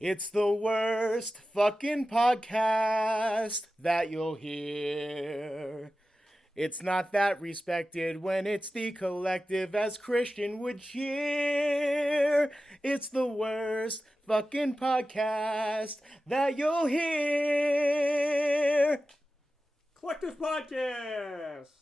It's the worst fucking podcast that you'll hear. It's not that respected when it's the collective as Christian would cheer. It's the worst fucking podcast that you'll hear. Collective Podcast!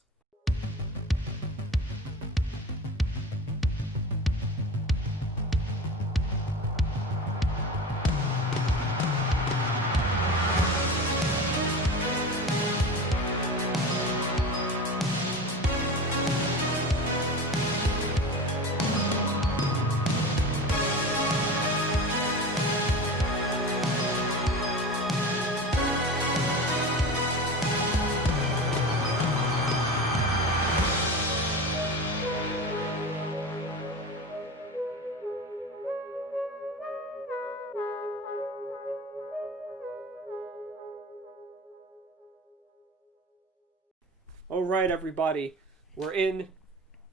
All right, everybody. We're in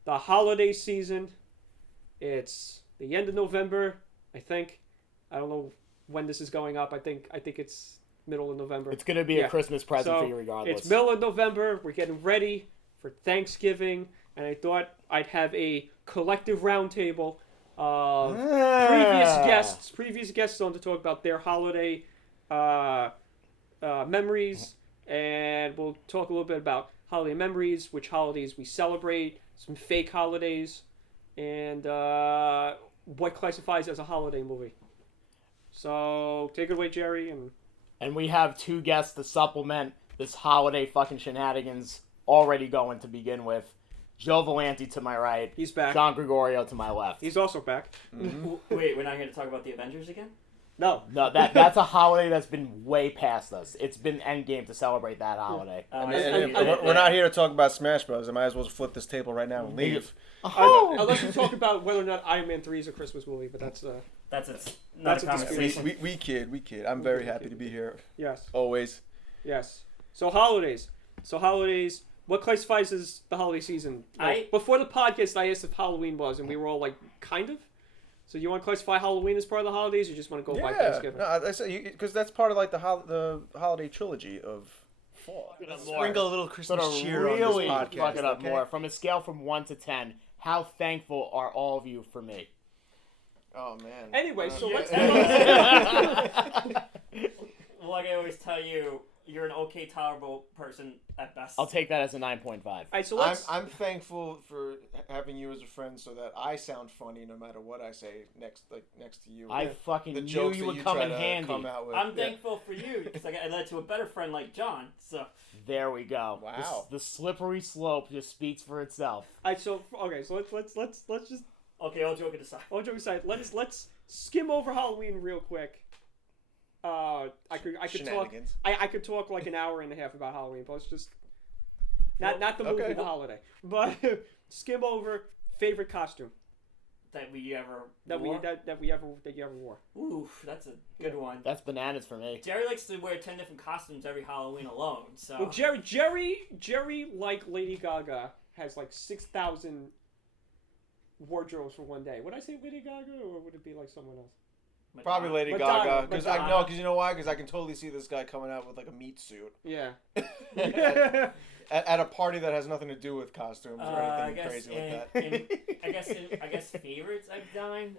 the holiday season. It's the end of November, I think. I don't know when this is going up. I think it's middle of November. It's going to be a Christmas present for you regardless. It's middle of November. We're getting ready for Thanksgiving, and I thought I'd have a collective roundtable of previous guests on to talk about their holiday memories, and we'll talk a little bit about holiday memories, which holidays we celebrate, some fake holidays, and what classifies as a holiday movie. So take it away, Gerry. And we have two guests to supplement this holiday fucking shenanigans already going to begin with. Joe Volanti to my right. He's back. John Gregorio to my left. He's also back. Mm-hmm. Wait, we're not here to talk about the Avengers again? No, that's a holiday that's been way past us. It's been Endgame to celebrate that holiday. We're not here to talk about Smash Bros. I might as well flip this table right now and leave. Unless we talk about whether or not Iron Man 3 is a Christmas movie, but that's a conversation. We kid. I'm very happy to be here. Yes. Always. Yes. So holidays. What classifies as the holiday season? Before the podcast, I asked if Halloween was, and we were all like, kind of. So you want to classify Halloween as part of the holidays, or you just want to go by Thanksgiving? No, I say because that's part of like the holiday trilogy of fall. Sprinkle a little Christmas cheer really on this podcast. Fuck it up more. From a scale from 1 to 10, how thankful are all of you for me? Oh man. Anyway, so let's. Well, like I always tell you, you're an okay, tolerable person at best. I'll take that as a 9.5. All right, so let's. I'm thankful for having you as a friend, so that I sound funny no matter what I say next to you. I fucking the knew jokes you that would come in try to handy. come out with. I'm thankful for you because I led to a better friend like John. So there we go. Wow. The slippery slope just speaks for itself. All right, so let's just. Okay, all joking aside. Let's skim over Halloween real quick. I could talk. I could talk like an hour and a half about Halloween, but let's just not the movie, the holiday, but skim over favorite costume that you ever wore. Ooh, that's a good one. That's bananas for me. Gerry likes to wear 10 different costumes every Halloween alone. So well, Gerry, like Lady Gaga, has like 6,000 wardrobes for one day. Would I say Lady Gaga, or would it be like someone else? Probably Lady Gaga, because you know why? Because I can totally see this guy coming out with like a meat suit. Yeah. at a party that has nothing to do with costumes or anything crazy like that. I guess favorites I've done.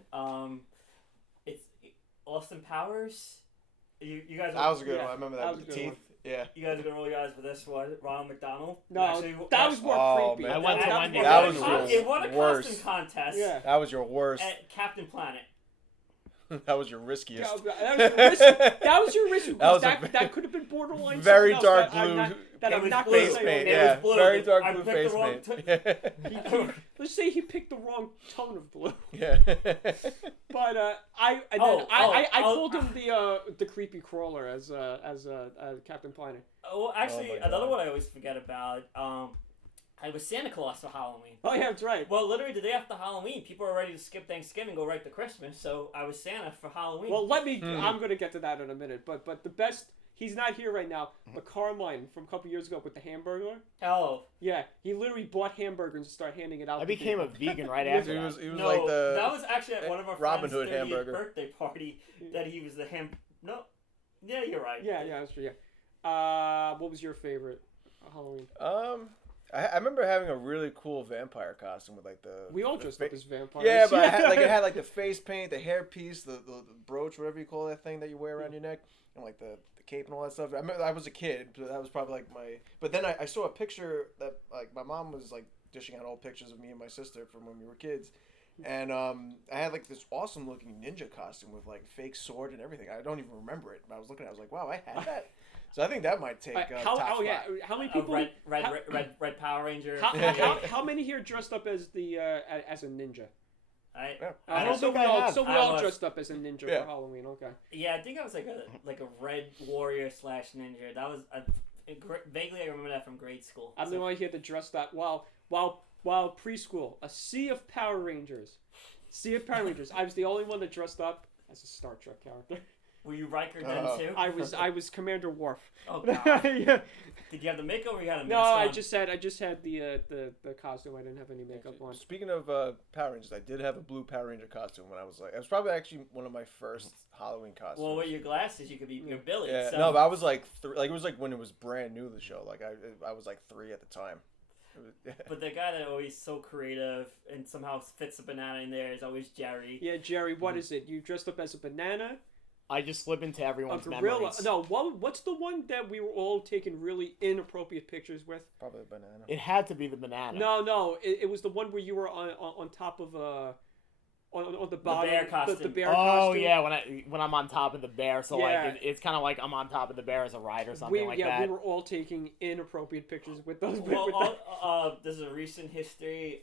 It's Austin Powers. You guys. That was a good one. I remember that with the teeth. One. Yeah. You guys are gonna roll your eyes for this one. Ronald McDonald. No, actually, that was more creepy. Man. I went to Wendy's. That was your It won a worst. costume contest. Yeah. That was your worst. At Captain Planet. That was your riskiest. That was your risk. That could have been borderline. Very dark blue. It was blue. face paint. It Yeah, was blue. very dark I blue picked face the wrong paint. Let's say he picked the wrong tone of blue. Yeah. But I called him the creepy crawler as Captain Planet. Oh, actually, another one I always forget about. I was Santa Claus for Halloween. Oh yeah, that's right. Well, literally the day after Halloween, people are ready to skip Thanksgiving and go right to Christmas. So I was Santa for Halloween. Well, I'm going to get to that in a minute. But the best He's not here right now. But Carmine from a couple years ago with the hamburger. Oh. Yeah, he literally bought hamburgers and started handing it out. I became a vegan right after He that. was No, like the that was actually at one of our Robin friends' Hood 30th hamburger. birthday party that he was the No. Yeah, you're right. Yeah, that's true. Yeah. What was your favorite Halloween? I remember having a really cool vampire costume with like the. We all dressed up as vampires. Yeah, but it had like the face paint, the hairpiece, the brooch, whatever you call that thing that you wear around your neck, and like the cape and all that stuff. I remember I was a kid, so that was probably like my. But then I saw a picture that like my mom was like dishing out old pictures of me and my sister from when we were kids. And I had like this awesome looking ninja costume with like fake sword and everything. I don't even remember it, but I was looking at it, I was like, wow, I had that. So I think that might take top spot. How many people? Red Power Ranger. How many here dressed up as the as a ninja? I don't so think we I all have. so we I all was- dressed up as a ninja for Halloween. Okay. Yeah, I think I was like a red warrior / ninja. That was vaguely I remember that from grade school. I'm the one here that dressed up while preschool. A sea of Power Rangers. I was the only one that dressed up as a Star Trek character. Were you Riker then too? I was Commander Worf. Oh god. Yeah. Did you have the makeover? Or you had a mask No, on? I just had the costume. I didn't have any makeup on. Speaking of Power Rangers, I did have a blue Power Ranger costume when I was like, it was probably actually one of my first Halloween costumes. Well, with your glasses, you could be your Billy. Yeah, so. no, but I was like, it was like when it was brand new, the show. Like I was like 3 at the time. But the guy that always so creative and somehow fits a banana in there is always Gerry. Yeah, Gerry. What is it? You dressed up as a banana? I just slip into everyone's A gorilla? memories. No, what's the one that we were all taking really inappropriate pictures with? Probably a banana. It had to be the banana. No, it was the one where you were on top of on the bottom. bear costume. The bear Oh costume. yeah, when I'm on top of the bear, so Yeah. like it's kind of like I'm on top of the bear as a ride or something like that. We were all taking inappropriate pictures with those. Well, there's a recent history.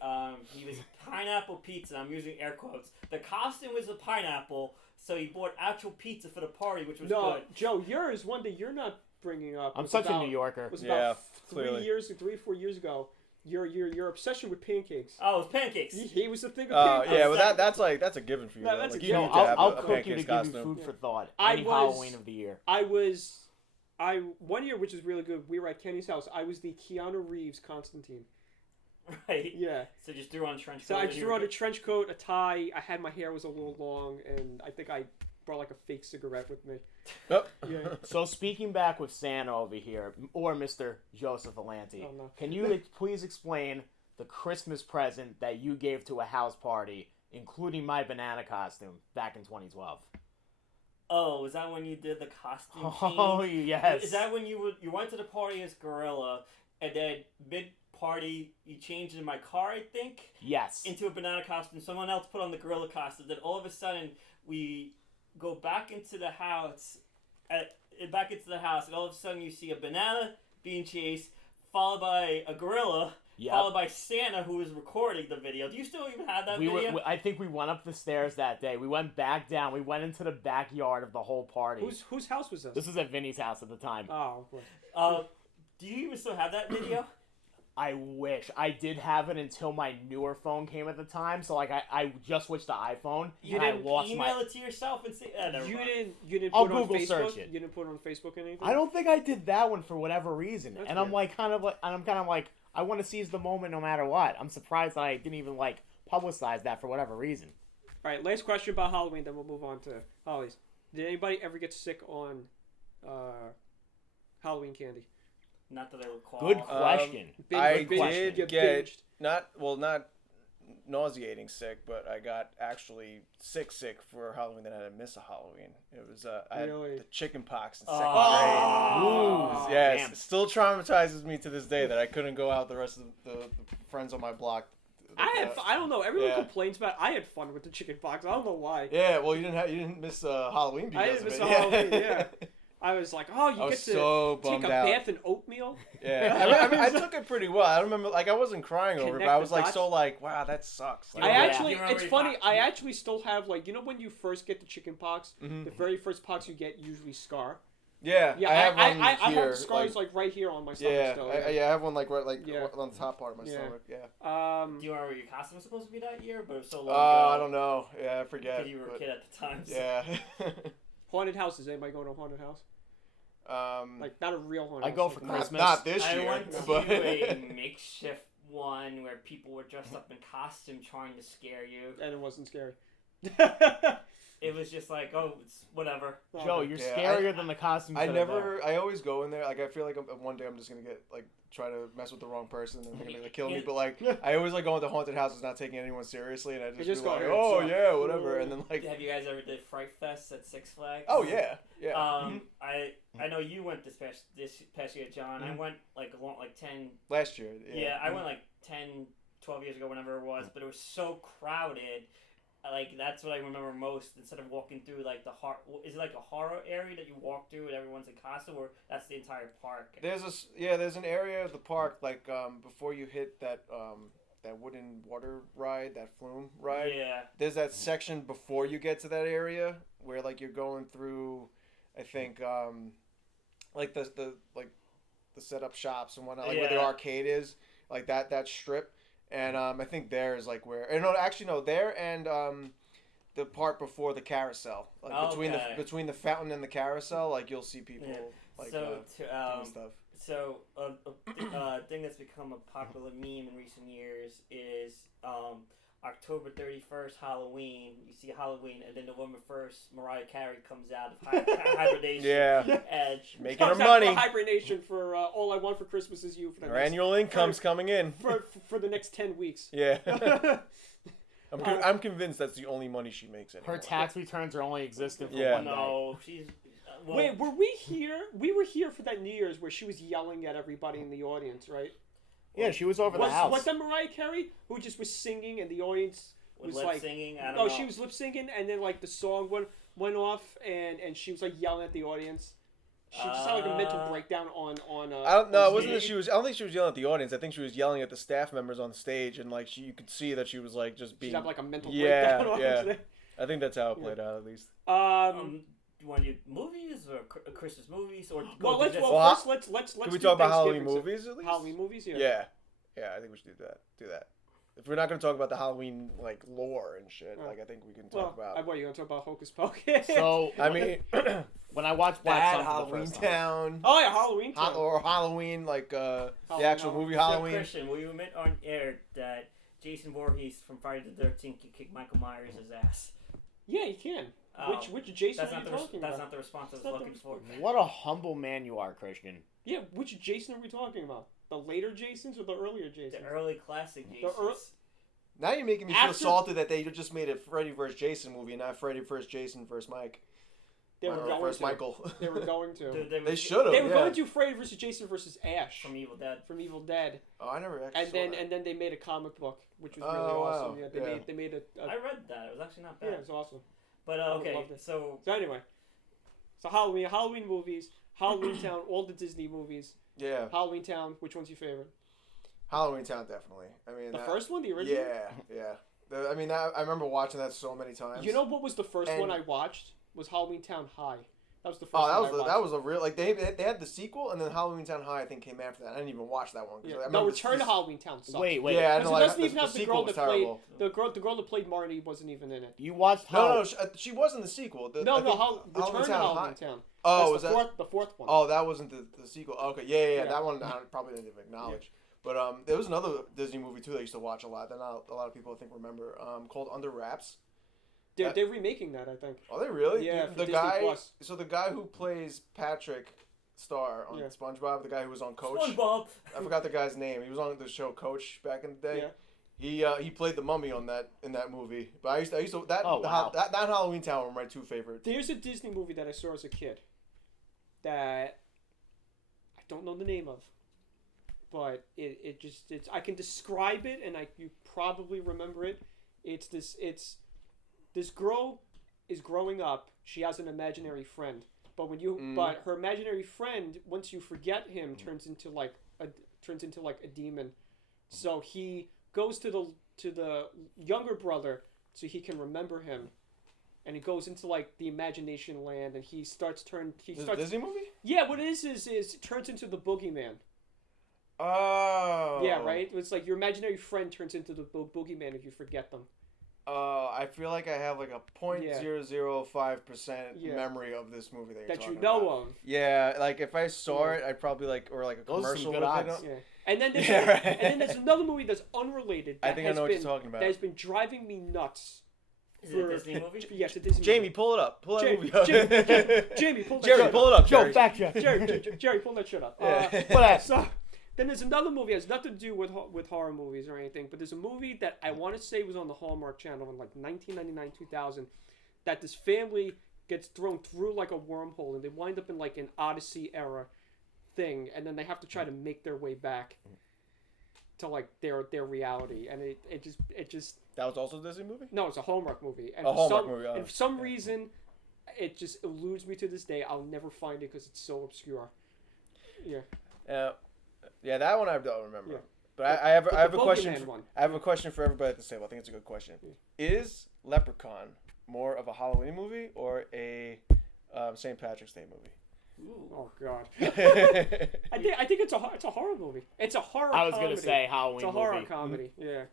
He was pineapple pizza. I'm using air quotes. The costume was a pineapple, so he bought actual pizza for the party, which was good. Joe, yours one that you're not bringing up. I'm such a New Yorker. Was about Yeah, 3 clearly. years, 3 or 4 years ago. Your obsession with pancakes. Oh, it was pancakes. He was the thing of pancakes. Yeah, well that's a given for you. No, though. that's Like, a you given. need to have I'll a cook you to pancakes give costume. you food for thought. I Any was- Halloween of the year. One year, which is really good. We were at Kenny's house. I was the Keanu Reeves Constantine. Right. Yeah. So just threw on a trench coat. So I and just you threw were on a good. trench coat, a tie. I had my hair was a little long, and I think I brought like a fake cigarette with me. Oh. Yeah. So speaking back with Santa over here, or Mr. Joseph Alanti, Oh, no. can you please explain the Christmas present that you gave to a house party, including my banana costume, back in 2012? Oh, is that when you did the costume change? Oh, yes. Is that when you went to the party as Gorilla, and then mid-party you changed in my car, I think? Yes. Into a banana costume. Someone else put on the Gorilla costume. Then all of a sudden, we go back into the house, and all of a sudden you see a banana being chased, followed by a gorilla, Yep. followed by Santa, who was recording the video. Do you still even have that video? I think we went up the stairs that day. We went back down. We went into the backyard of the whole party. Whose house was this? This was at Vinny's house at the time. Oh, boy. Do you even still have that video? I wish. I did have it until my newer phone came at the time. So like I just switched to iPhone. You and didn't I lost email it to yourself and say, never You mind. didn't I'll put it on Google Facebook? search it. You didn't put it on Facebook or anything? I don't think I did that one for whatever reason. That's and I'm weird. like kind of like I want to seize the moment no matter what. I'm surprised that I didn't even like publicize that for whatever reason. All right, last question about Halloween, then we'll move on to Holly's. Did anybody ever get sick on Halloween candy? Not that I recall. Good question. I binged, you did get binged. not nauseating sick, but I got actually sick for Halloween that I had to miss a Halloween. It was I had Really? the chicken pox in Oh. second Oh, grade. Yes, damn. it still traumatizes me to this day that I couldn't go out the rest of the friends on my block. I don't know. Everyone Yeah. complains about it. I had fun with the chicken pox. I don't know why. Yeah, well, you didn't miss Halloween because I didn't miss of it. Halloween, yeah. I was like, oh, you I get was to so take bummed a out. bath in oatmeal? Yeah, I mean, I took it pretty well. I remember, like, I wasn't crying over it, but Connect I the was like, dots. so like, wow, that sucks. Like, I Yeah. actually, Do you remember it's your funny, pox? I actually still have, like, you know when you first get the chicken pox? Mhm. The very first pox you get usually scar. Yeah, Yeah, I have one I here. have scars, like, right here on my stomach yeah, still. I have one like right, like Yeah. on the top part of my Yeah. stomach. Yeah. Do you remember what your costume was supposed to be that year? But it was so long ago. I don't know. Yeah, I forget. Because you were a but- kid at the time. So. Yeah. Haunted houses. Anybody going to a haunted house? Like not a real horn. I go for Christmas. Not this I year, went to but a makeshift one where people were dressed up in costume trying to scare you. And it wasn't scary. It was just like, oh, it's whatever. Joe, you're scarier than the costumes. I always go in there. Like I feel like one day I'm just gonna get like try to mess with the wrong person and they're gonna like kill me. But like I always like going to haunted houses, not taking anyone seriously, and I just be like, oh yeah, whatever. And then like, have you guys ever did Fright Fest at Six Flags? Oh yeah. I know you went this past year, John. I went like 10. Last year. Yeah, I went like 10, 12 years ago, whenever it was, but it was so crowded. Like that's what I remember most. Instead of walking through like is it like a horror area that you walk through and everyone's in costume, or that's the entire park? There's an area of the park like before you hit that wooden water ride, that flume ride. Yeah. There's that section before you get to that area where like you're going through, I think like the setup shops and whatnot, like where the arcade is, like that strip. And I think there is like where, there and the part before the carsel, like between the fountain and the carousel, like you'll see people like doing stuff. So a thing that's become a popular meme in recent years is October 31st, Halloween. You see Halloween, and then November 1st, Mariah Carey comes out of hibernation. Edge. Making her money. Hibernation for All I Want for Christmas Is You. For her annual income's coming in. For the next 10 weeks. Yeah. I'm convinced that's the only money she makes anymore. Her tax returns are only existent for one day. No, she's... Wait, were we here? We were here for that New Year's where she was yelling at everybody in the audience, right? Yeah, she was over the house. Was that Mariah Carey who just was singing and the audience was lip like singing? I don't know. She was lip singing and then like the song went off and she was like yelling at the audience. She just had like a mental breakdown on. I don't know. It wasn't that she was. I don't think she was yelling at the audience. I think she was yelling at the staff members on stage, and like you could see that she was like just being. She'd have like a mental breakdown. Yeah. I think that's how it played out at least. You want to do movies or Christmas movies or? Let's. Can we talk about Halloween movies at least? Halloween movies, yeah. Yeah, I think we should do that. If we're not going to talk about the Halloween like lore and shit, like I think we can talk about. What are you going to talk about? Hocus Pocus. So I mean, when I watched Black Sun Halloween for the first Town. Oh yeah, Halloween Town. Or Halloween like the actual movie Halloween. So Christian, will you admit on air that Jason Voorhees from Friday the 13th can kick Michael Myers' ass? Yeah, he can. Which Jason are you talking about? That's not the response I was looking for. What a humble man you are, Christian. Yeah, which Jason are we talking about? The later Jasons or the earlier Jasons? The early classic Jasons. Now you're making me feel salty that they just made a Freddy vs. Jason movie, not Freddy vs. Jason vs. Mike. They were going to. Michael. They were going to. They should have. They were going to Freddy vs. Jason vs. Ash from Evil Dead. Oh, I never actually. And then they made a comic book, which was really awesome. Wow. Yeah, they made a. I read that. It was actually not bad. Yeah, it was awesome. But okay, so anyway, Halloween movies, Halloween Town, all the Disney movies. Yeah. Halloween Town. Which one's your favorite? Halloween Town, definitely. I mean, the first one, the original. Yeah. I remember watching that so many times. You know what was the first one I watched? Was Halloween Town High. That was the first. That was a real like they had the sequel and then Halloween Town High I think came after that. I didn't even watch that one. No, Return to Halloween Town sucks. Wait. Yeah, it doesn't even have the girl that played the girl that played Marty wasn't even in it. You watched? No, she was in the sequel. Return to Halloween Town. Oh, was that the fourth one? Oh, that wasn't the sequel. Okay, yeah. That one I probably didn't even acknowledge. Yeah. But there was another Disney movie too that I used to watch a lot that not a lot of people I think remember. Called Under Wraps. They're remaking that, I think. Are they really? Yeah, the guy. Plus. So the guy who plays Patrick Star on SpongeBob, the guy who was on Coach. SpongeBob. I forgot the guy's name. He was on the show Coach back in the day. Yeah. He played the mummy in that movie. But I used to that Halloween Town were my two favorites. There's a Disney movie that I saw as a kid that I don't know the name of, but it's I can describe it and you probably remember it. It's this girl is growing up. She has an imaginary friend, but but her imaginary friend, once you forget him, turns into like a demon. So he goes to the younger brother so he can remember him, and he goes into like the imagination land, and he starts. Disney movie? Yeah, what it is turns into the boogeyman. Oh. Yeah, right. It's like your imaginary friend turns into the boogeyman if you forget them. I feel like I have like a 0.005% memory of this movie that you're talking about. of. Yeah, like if I saw it, I'd probably like, or like a Those are some commercial good with odds. it. Yeah. And then there's and then there's another movie that's unrelated. That I think I know what you're talking about. That has been driving me nuts. Is it a Disney movie? Yes, a Disney Jamie, movie. pull it up. Pull that Jamie, movie up. Jamie, pull that Jerry, shit pull it up. Joe, Jerry. fact check. Jerry, pull that shit up. Yeah. So then there's another movie. It has nothing to do with horror movies or anything, but there's a movie that I want to say was on the Hallmark Channel in like 1999, 2000, that this family gets thrown through like a wormhole and they wind up in like an Odyssey era thing, and then they have to try to make their way back to like their reality, and it just That was also a Disney movie? no, it's a Hallmark movie, and A Hallmark movie. Oh. and for some reason, it just eludes me to this day. I'll never find it because it's so obscure. Yeah. Yeah, that one I don't remember. Yeah. But I have a question. One. I have a question for everybody at the table. I think it's a good question. Yeah. Is Leprechaun more of a Halloween movie or a St. Patrick's Day movie? Ooh. Oh God. I think it's a horror movie. It's a horror. I was comedy. gonna say Halloween It's a horror movie. comedy. Yeah.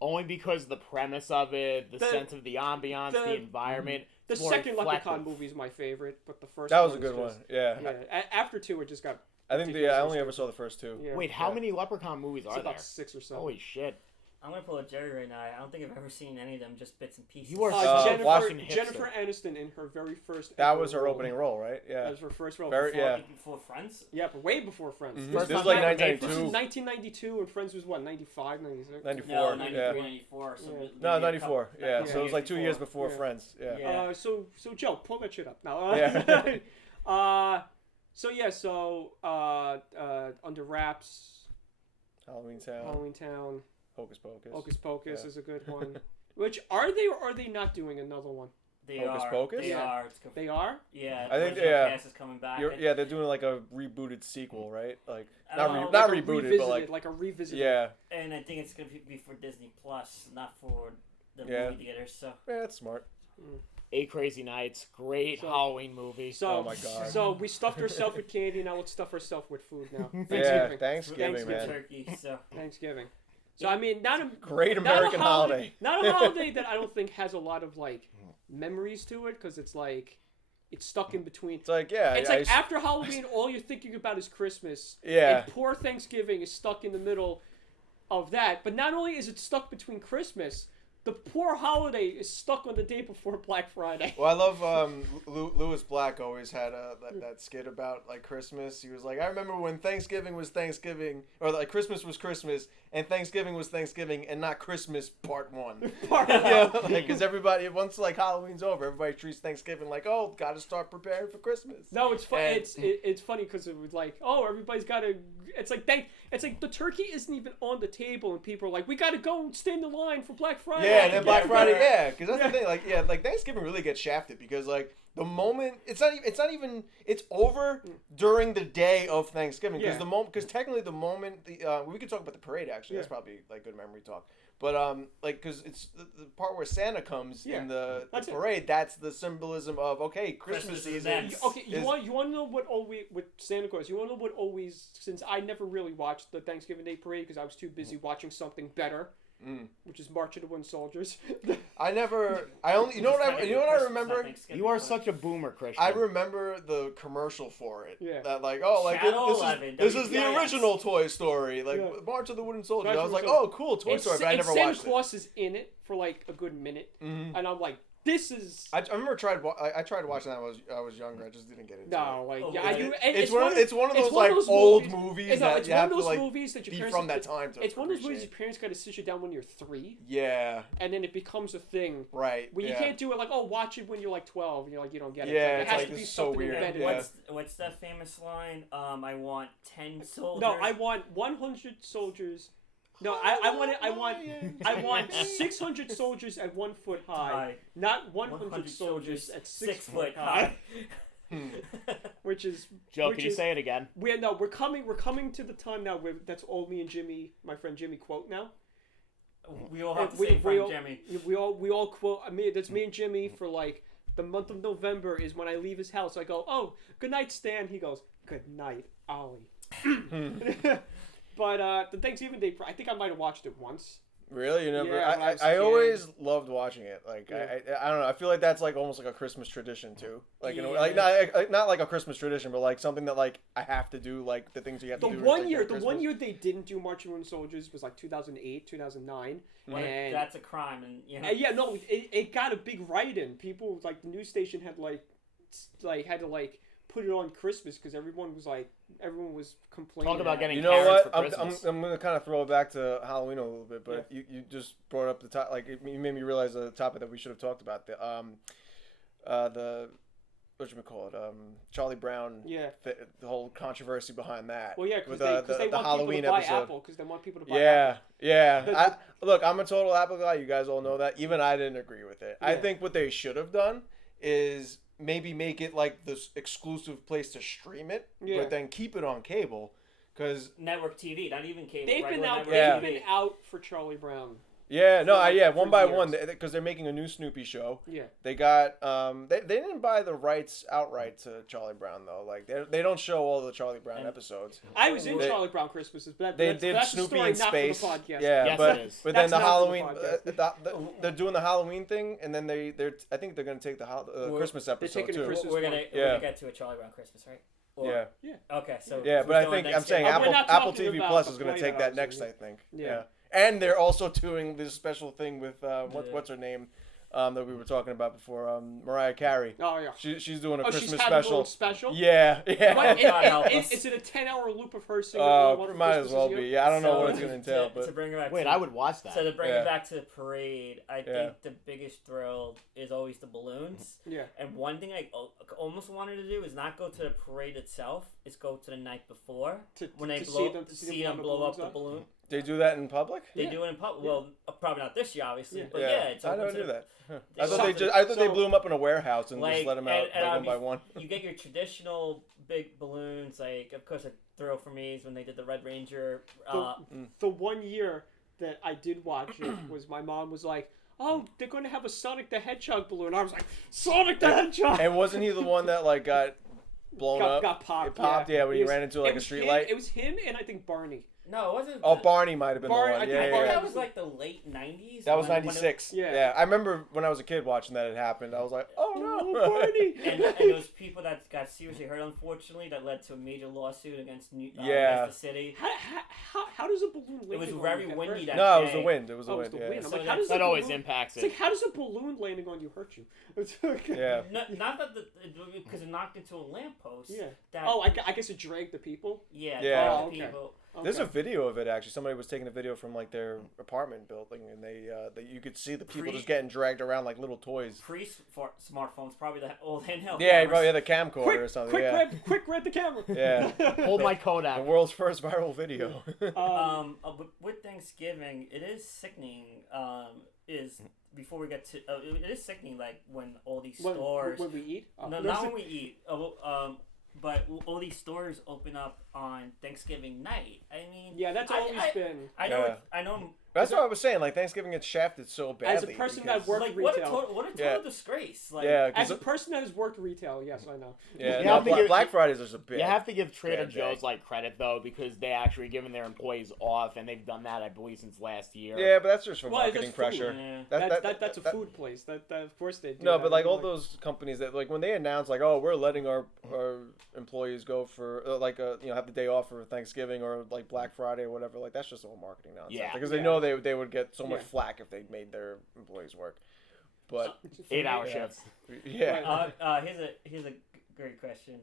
Only because the premise of it, the sense of the ambiance, the environment. The it's more second reflective. Leprechaun movie is my favorite, but the first That was a one good is one. just, Yeah. After two, it just got. I think I only ever saw the first two. Yeah. Wait, how many Leprechaun movies It's are about there? 6 or 7. Holy shit! I'm gonna pull a Jerry right now. I don't think I've ever seen any of them, just bits and pieces. You are Jennifer hipster. Jennifer Aniston in her very first. That ever was her role. opening role, right? Yeah. That was her first role. Very- before, yeah. Before Friends? Yeah, but way before Friends. Mhm. First This is time like ever made This is 1992. 1992, and Friends was what, 95, 96? 94. No, 93, yeah. 94. So Yeah. maybe No, a 94. couple- Yeah. Yeah. So it was like 2 years before Yeah. Friends. Yeah. Yeah. So Joe, pull that shit up now. Yeah. Under Wraps, Halloween Town. Halloween Town, Hocus Pocus. Hocus Pocus Yeah. is a good one. Which are they or are they not doing another one? They Hocus are. Pocus? They Yeah. are. It's They are. yeah. I think, original yeah. cast is coming back. Yeah, they're doing like a rebooted sequel, right? Like I not don't know, not Like a rebooted, but like a revisited. yeah, And I think it's gonna be for Disney Plus, not for the Yeah. movie theaters. So yeah, that's smart. 8 Crazy Nights, great So- Halloween movie. So, Oh my God. So we stuffed ourselves with candy. Now let's stuff ourselves with food. Now Yeah, Thanksgiving. Thanksgiving, with man. turkey. So Thanksgiving. So I mean, not a Great not a American holiday. Not a holiday that I don't think has a lot of like memories to it because it's like it's stuck in between. It's like yeah, It's like after Halloween, all you're thinking about is Christmas. Yeah. And poor Thanksgiving is stuck in the middle of that. But not only is it stuck between Christmas, the poor holiday is stuck on the day before Black Friday. Well, I love Lewis Black always had that skit about like Christmas. He was like, I remember when Thanksgiving was Thanksgiving, or like Christmas was Christmas, and Thanksgiving was Thanksgiving, and not Christmas Part 1. Yeah, because everybody once like Halloween's over, everybody treats Thanksgiving like, oh, got to start preparing for Christmas. No, it's fun. And- It's funny because it was like, oh, everybody's got to. It's like the turkey isn't even on the table, and people are like, we got to go and stand in line for Black Friday. Yeah, and then Black Yeah. Friday, yeah, because that's Yeah. the thing. Like, yeah, like Thanksgiving really gets shafted because like the moment it's over during the day of Thanksgiving because Yeah. because technically the moment we could talk about the parade actually. That's probably like good memory talk. But like because it's the part where Santa comes in the That's it. parade. That's the symbolism of okay, Christmas Christmas is season. next. Okay, you want to know what always with Santa Claus? You want to know what always? Since I never really watched the Thanksgiving Day parade because I was too busy watching something better, which is March of the Wooden Soldiers. I only you know what I remember. You are such a boomer, Christian. I remember the commercial for it. Yeah. That like Channel this 11, is the WPIX. original Toy Story, like Yeah. March of the Wooden Soldier. March I of was the like, Wooden oh, cool Toy Story, but I And never Santa watched Claus is in it for like a good minute, it. Mm-hmm. and I'm like, this is I remember I tried watching that when I was younger. I just didn't get into no, it. like Oh, yeah, really? I do. And It's one of those like old movies No, that it's you one have of to those like movies that your be parents. from that time to It's one of those movies appreciate. your parents got to sit you down when you're 3, Yeah, and then it becomes a thing. right. Well, you yeah. can't do it like, oh, watch it when you're like 12. You're like, you don't get it. Yeah, it it's has like, to be this is so something weird, embedded. yeah. What's that famous line? I want 10 soldiers. No, I want 100 soldiers. No, I want 600 soldiers at 1 foot high, not 100 soldiers at 6 foot high. Which is Joe, can you say it again? We're coming to the time now where that's all me and Jimmy, my friend Jimmy, quote now. We all have the same friend, Jimmy. We all quote. I mean, that's me and Jimmy for like the month of November is when I leave his house. I go, oh, good night, Stan. He goes, good night, Ollie. But the Thanksgiving Day, I think I might have watched it once. Really? You never? Yeah, when I was a I kid. always loved watching it. Like Yeah. I don't know. I feel like that's like almost like a Christmas tradition too. Like in a way, Yeah. like not like a Christmas tradition, but like something that like I have to do. Like the things you have The to do. one to year, take the care of one Christmas. year they didn't do Marching on Soldiers was like 2008, 2009. And That's a crime, and you know. yeah, no, it got a big write-in. People like the news station had had to put it on Christmas because everyone was complaining. Talk about getting You know Karens what? for Christmas. I'm gonna kind of throw it back to Halloween a little bit, but you just brought up the top. Like you made me realize the topic that we should have talked about. The Charlie Brown. Yeah. The whole controversy behind that. Well, yeah, because with they the want Halloween people to buy episode. Apple because they want people to buy Yeah, Apple. yeah. Look, I'm a total Apple guy. You guys all know that. Even I didn't agree with it. I Yeah. think what they should have done is maybe make it like this exclusive place to stream it, Yeah. but then keep it on cable, because Network TV, not even cable. They've been regular out. network Yeah. They've been out for Charlie Brown. one for by years. one, because they're making a new Snoopy show. Yeah. They got they didn't buy the rights outright to Charlie Brown though. Like they don't show all the Charlie Brown And- episodes. I was in They- Charlie Brown Christmases, but They that's, did that's Snoopy a story in not space. for the podcast. Yeah, Yes, but it is. but That's then the not for the Halloween, they're doing the Halloween thing, and then I think they're gonna take the Christmas episode taking the too. Christmas- We're gonna Yeah. get to a Charlie Brown Christmas, right? Or, Yeah, Okay, so yeah, we're but I still on think I'm saying Thanksgiving. We're Apple not talking TV about Plus the is gonna play take that I that was next, in. I think. Yeah. And they're also doing this special thing with what's her name, that we were talking about before, Mariah Carey. Oh yeah. She's doing a She's Christmas had a little special. special. Yeah, yeah. What? God help us. It's in a 10-hour loop of her singing. All One for Might as Christmas well Is be. You. Yeah, I don't know So what it's gonna entail, to but bring it back Wait, to, I would watch that. So to bring Yeah. it back to the parade, I Yeah. think the biggest thrill is always the balloons. Yeah. And one thing I almost wanted to do is not go to the parade itself, is go to the night before when they see them blow up the balloon. they do that in public. They Yeah. do it in public. Well, probably not this year, obviously, Yeah. but yeah, it's I open never to knew the- that. Huh. They I thought something- they blew them up in a warehouse and just Like, let them out and one by one. You get your traditional big balloons, like of course a thrill for me is when they did the Red Ranger. The 1 year that I did watch it was my mom was like, "Oh, they're going to have a Sonic the Hedgehog balloon." I was like, "Sonic the Hedgehog!" And wasn't he the one that like got blown up? Got popped. It popped. Yeah, when he It was- ran into it like a was street him- light. It was him and I think Barney. No, it wasn't. Oh, Barney might have been Barney- the I one. think Yeah, I yeah, think yeah. that was like the late '90s. That was when it- '96. Yeah. Yeah, I remember when I was a kid watching that it happened. I was like, oh Oh, no. Barney! and those people that got seriously hurt, unfortunately, that led to a major lawsuit against Yeah. against the city. How does a balloon landing It was on very you get windy hurt? that No, it day. was the wind. It was the Oh, it wind. was the Yeah. wind. I'm So like, how does That a always balloon- impacts It's it. like, how does a balloon landing on you hurt you? Yeah. Not that because it knocked into a lamppost. Yeah. That, Oh, I guess it dragged the people. yeah. Yeah. the Oh, okay. people. There's a Okay. video of it actually. Somebody was taking a video from like their apartment building, and they you could see the people just getting dragged around like little toys. Pre-smartphones, probably the old handheld. Yeah, you cameras. probably had a camcorder or something. Yeah. Quick, grab the camera. Yeah. Hold my The Kodak. world's first viral video. But with Thanksgiving, it is sickening. Is before we get to it is sickening. Like when all these stores. When we eat. No, not when we eat. But all these stores open up on Thanksgiving night. I mean, Yeah, that's always been. I know. Yeah. I know. That's what I was saying. Like Thanksgiving gets shafted so badly. As a person that because- worked Like retail. what a total Yeah. disgrace. Like, Yeah, As 'cause a person that has worked retail, yes, I know. yeah, You no, have to give- Black Fridays is a bit. You have to give Trader bad day. Joe's like credit though, because they actually given their employees off, and they've done that I believe since last year. Yeah, but that's just for Well, marketing that's food. pressure. Yeah. That's a food place. That of course they do. No, that. but like all Like- those companies that like when they announce like, oh, we're letting our employees go for have the day off for Thanksgiving or like Black Friday or whatever, like that's just all marketing nonsense. Yeah. Because they Yeah. know they would get so much Yeah. flack if they made their employees work. But 8-hour Yeah. shifts. yeah, Here's a great question.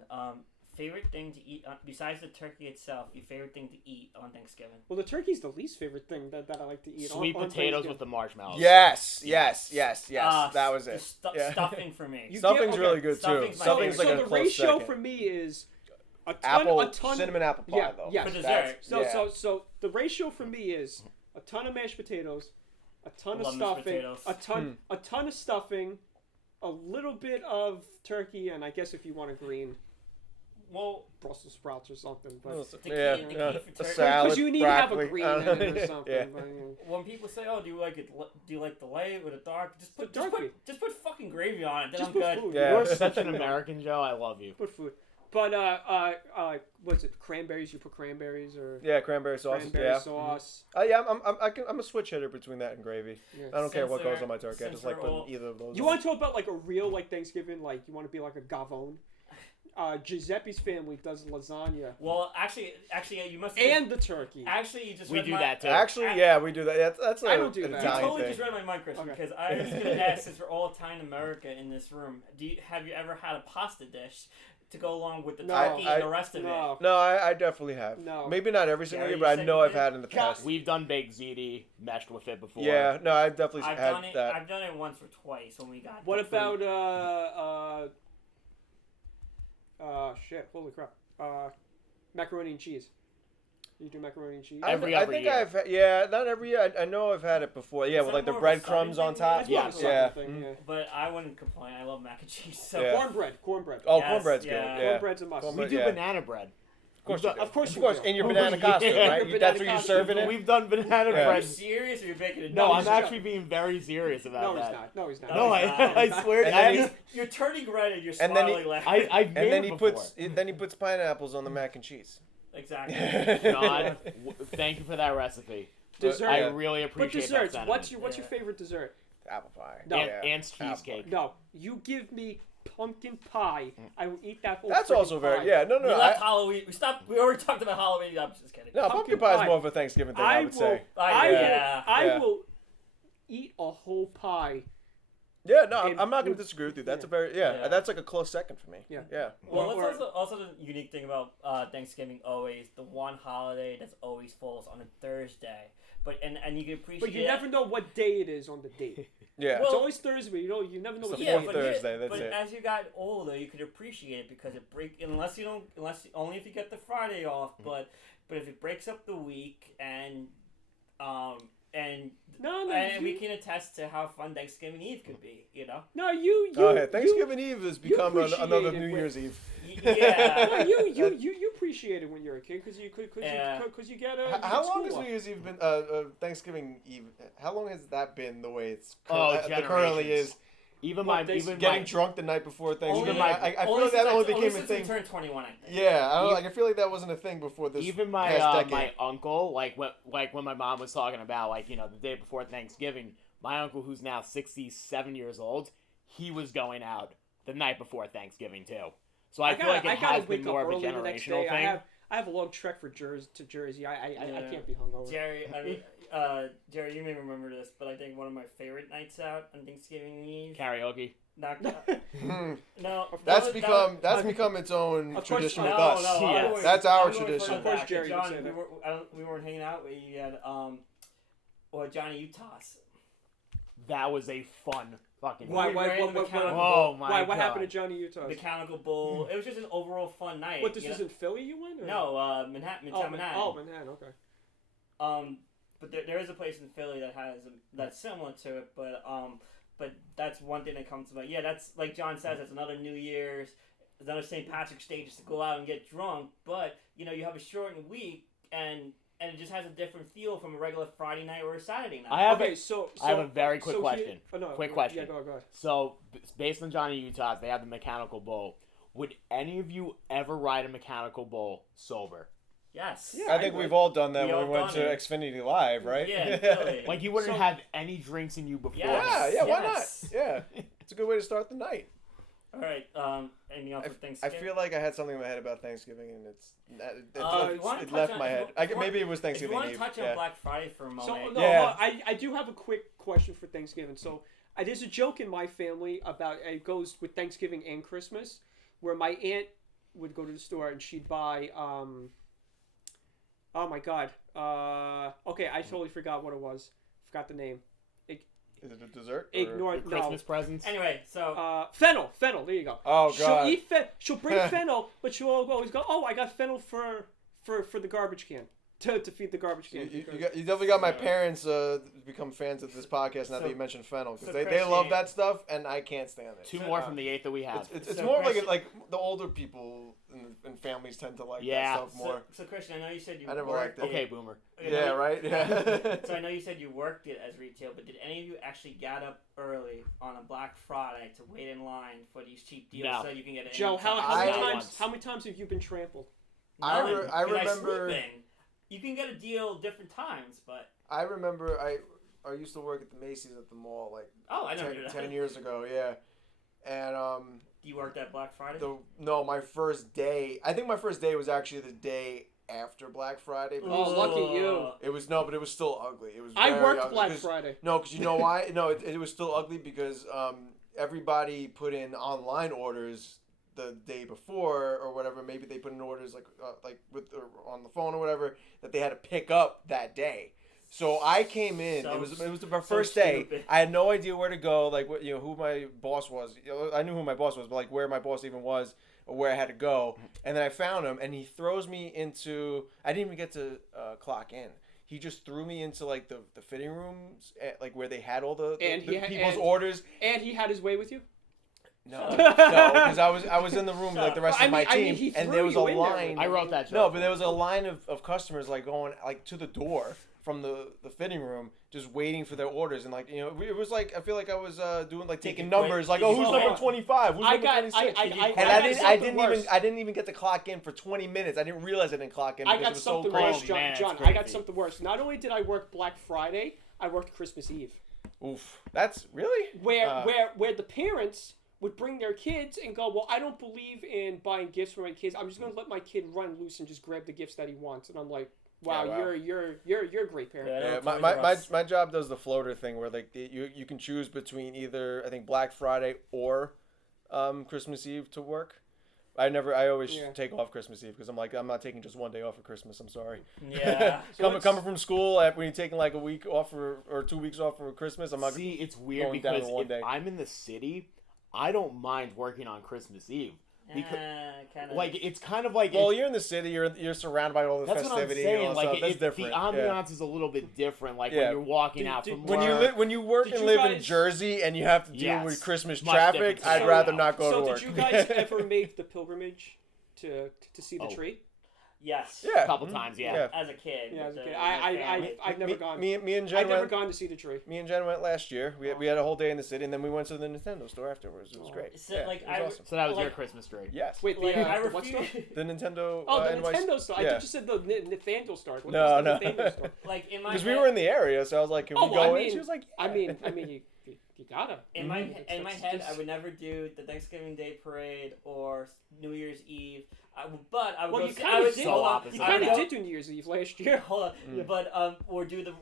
Favorite thing to eat besides the turkey itself? Your favorite thing to eat on Thanksgiving? Well, the turkey's the least favorite thing that I like to eat. Sweet on potatoes Thanksgiving. with the marshmallows. yes, that was it. Stuffing for me. You Stuffing's get- really okay, good too. stuffing's my Stuffing's favorite. like so a the close ratio second. for me is a Apple ton, cinnamon apple pie yeah, though. yeah. For dessert. That's- So, yeah. so the ratio for me is a ton of mashed potatoes, a ton of Love mashed stuffing, potatoes. a ton of stuffing, a little bit of turkey, and I guess if you want a green, Well, Brussels sprouts or something. But the key yeah, for a turkey- salad, because you need to have a broccoli. green in it or something. Yeah. But, you know. when people say, "Oh, do you like the light or the dark?" The dark. Just put fucking gravy on it. Then Just I'm put good. food. Yeah. You're such an American, Joe. I love you. Put food. But what's it? Cranberries? You put cranberries or? Yeah, cranberry sauce. Cranberry sauce. Yeah, I'm a switch hitter between that and gravy. Yeah. I don't care what goes on my turkey. I just like putting either of those. You want to talk about like a real like Thanksgiving? Like you want to be like a Gavone? Giuseppe's family does lasagna. Well, actually, you must. And the turkey. Actually, you just. We do that too. Actually, yeah, we do that. Yeah, that's I don't do that. You Italian totally thing. just read my mind, Chris, Okay. because I was going to ask, since we're all Italian America in this room, have you ever had a pasta dish to go along with the turkey and the rest of it? No, I definitely have. No. Maybe not every single Gary, year, but I you know said I've had in the past. We've done baked ziti meshed with it before. Yeah, no, I've definitely I've had done it. that. I've done it once or twice when we got. What the food. about shit? Holy crap! Macaroni and cheese. You do macaroni and cheese? I think year. I've yeah, not every year. I know I've had it before. Yeah, Is with that like the more of a breadcrumbs southern on thing, top. maybe? That's more of a Yeah. southern thing, yeah. But I wouldn't complain. I love mac and cheese. So Yeah. Cornbread. Oh, Yes, cornbread's yeah. good. Yeah. Cornbread's a must. We do Yeah. banana bread. Of course, in your banana Yeah. costume, right? Your That's banana what you're costume. serving it. We've done banana Yeah. Are you bread. serious, or are you making it? No, No, I'm he's actually not. being very serious about No, that. he's not. No, he's not. No, I swear. And I, then You're turning red and you're And then smiling he- laughing. I've made And then it he before. puts pineapples on the mac and cheese. Exactly. John, thank you for that recipe. Dessert. I really But appreciate desserts. that. What's sentiment. your favorite dessert? Apple pie. No. Aunt's cheesecake. No, you give me pumpkin pie. I will eat that whole. That's freaking also very pie. yeah. No, We no. left Halloween. We stopped. We already talked about Halloween. I'm just kidding. No, pumpkin pie is more of a Thanksgiving thing, I would say. I will eat a whole pie. Yeah, no, And I'm not going to with- disagree with you. That's yeah. a very Yeah. that's like a close second for me. Yeah. Yeah. Well, Or- that's also the unique thing about Thanksgiving. Always the one holiday that's always falls on a Thursday, but and you can appreciate. But you never know what day it is on the date. Yeah. It's Well- always Thursday, but you never know It's what the day fourth it is. Thursday, that's but it. as you got older, you could appreciate it because it unless only if you get the Friday off. But if it breaks up the week and we can attest to how fun Thanksgiving Eve could be. You know. No, you. Oh, yeah. Thanksgiving Eve has become appreciate another it New when- Year's Eve. Yeah. No, you appreciate it when you're a kid because you get a. How long has New Year's Eve been? Thanksgiving Eve. How long has that been the way it's currently generations. is? Even Well, Getting drunk the night before Thanksgiving. I feel only like that since only became a since thing. I turned 21, I think. Yeah, I feel like that wasn't a thing before this. even past my decade. my uncle, when my mom was talking about the day before Thanksgiving, my uncle who's now 67 years old, he was going out the night before Thanksgiving too. So I feel like it has been more of a generational thing. I have a long trek to Jersey. I can't be hungover. Gerry, Gerry, you may remember this, but I think one of my favorite nights out on Thanksgiving Eve. Karaoke. No, That's become its own Of course- tradition with no, us. no, Yes. I'm going- That's our I'm going tradition. further Of course back. Gerry would John, say that. we weren't hanging out. We had or Johnny Utah's. That was a fun fucking. Why? We ran the mechanical Oh my Why? god. What happened to Johnny Utah? Mechanical Bull. It was just an overall fun night. What? This you is know? in Philly. You went? Or? No, Manhattan. Manhattan. Oh, Manhattan. Okay. But there is a place in Philly that has that's similar to it, but that's one thing that comes to mind. Yeah, that's like John says. That's another New Year's, another St. Patrick's Day just to go out and get drunk. But you have a shortened week, and it just has a different feel from a regular Friday night or a Saturday night. I have I have a very quick question. Quick question. Yeah, go ahead. So, based on Johnny Utah's, they have the mechanical bull. Would any of you ever ride a mechanical bull sober? Yes. Yeah, I think we've all done that We when all we went done to it. Xfinity Live, right? Yeah, Philly. Like you wouldn't So- have any drinks in you before. Yes. Yeah, why Yes. not? Yeah, it's a good way to start the night. All right. Anything else for I Thanksgiving? feel like I had something in my head about Thanksgiving, and if you wanna it touch left on- my if head. you want- Maybe it was If you Thanksgiving want to Eve. touch on Black Friday for a So moment. no, Yeah. I do have a quick question for Thanksgiving. So there's a joke in my family about it goes with Thanksgiving and Christmas, where my aunt would go to the store and she'd buy oh my god. Okay, I totally forgot what it was. Forgot the name. Is it a dessert? Ignore Your Christmas presents. Anyway, so fennel. There you go. Oh god. She'll bring fennel, but she'll always go, "Oh, I got fennel for the garbage can." to feed the garbage can. You definitely got my parents become fans of this podcast now that you mentioned fennel, because they love that stuff and I can't stand it. Two more from the 8 that we have. It's more like the older people and families tend to like that stuff more. So Christian, I know you said you I never worked liked it. Okay, boomer. Yeah, right? Yeah. So I know you said you worked it as retail, but did any of you actually get up early on a Black Friday to wait in line for these cheap deals so you can get it? Joe, how many times have you been trampled? I remember. You can get a deal different times, but I remember I used to work at the Macy's at the mall like I know 10 years ago, yeah. And you worked at Black Friday? No, my first day. I think my first day was actually the day after Black Friday. Lucky you. It was but it was still ugly. It was. I worked ugly Black Friday. No, because you know why? No, it was still ugly because everybody put in online orders the day before or whatever. Maybe they put in orders like on the phone or whatever that they had to pick up that day. So I came in. It was my first day. I had no idea where to go. Like who my boss was. I knew who my boss was, but like where my boss even was or where I had to go. And then I found him, and he throws me into. I didn't even get to clock in. He just threw me into like the fitting rooms, like where they had all the people's orders. And he had his way with you. No, because I was in the room like the rest of my team, and there was a line. I wrote that joke. No, but there was a line of customers like going like to the door from the fitting room, just waiting for their orders, and it was like I feel like I was doing like taking numbers, like who's number 25, who's number 26, and I didn't even get to clock in for 20 minutes. I didn't realize I didn't clock in. I got something worse, John. I got something worse. Not only did I work Black Friday, I worked Christmas Eve. Oof, that's really where the parents would bring their kids and go, well, I don't believe in buying gifts for my kids. I'm just going to let my kid run loose and just grab the gifts that he wants. And I'm like, wow, you're a great parent. Yeah, my job does the floater thing where like you can choose between either I think Black Friday or Christmas Eve to work. I always take off Christmas Eve because I'm like I'm not taking just one day off for Christmas. I'm sorry. Yeah. Coming from school when you're taking like a week off or 2 weeks off for Christmas, I'm not. See, it's weird because if I'm in the city, I don't mind working on Christmas Eve. Because, it's kind of like... Well, you're in the city. You're surrounded by all the festivity. That's what I'm saying. And all that's different. The ambiance is a little bit different. Like when you're walking out from work. When you work and live in Jersey and you have to deal with Christmas traffic, I'd rather not go to work. So did you guys ever make the pilgrimage to see the tree? Yes. Yeah. A couple times, yeah. As a kid. Yeah, as a kid. I've never gone. Me and Jen I've never gone to see the tree. Me and Jen went last year. We had a whole day in the city, and then we went to the Nintendo store afterwards. It was great. So, it was awesome. So that was your Christmas tree? Yes. Wait, what store? The Nintendo. Oh, the Nintendo store. I thought you said the Nathaniel store. No. Like in my because we were in the area, so I was like, "Can we go in?" She was like, "I mean, you gotta." In my head, I would never do the Thanksgiving Day parade or New Year's Eve. But I would. Well, you kind of did do New Year's Eve last year. Hold on, but or do the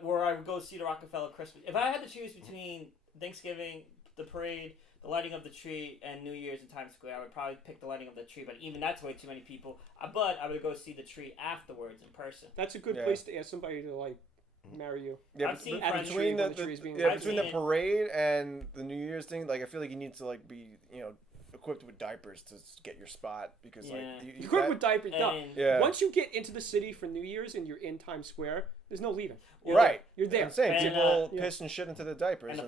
where I would go see the Rockefeller Christmas. If I had to choose between Thanksgiving, the parade, the lighting of the tree, and New Year's in Times Square, I would probably pick the lighting of the tree. But even that's way too many people. But I would go see the tree afterwards in person. That's a good place to ask somebody to like marry you. Yeah, I've seen between the parade and the New Year's thing, like I feel like you need to like be equipped with diapers to get your spot because like you equipped with diapers. No. Once you get into the city for New Year's and you're in Times Square, there's no leaving. You're there. I'm saying people piss and shit into the diapers.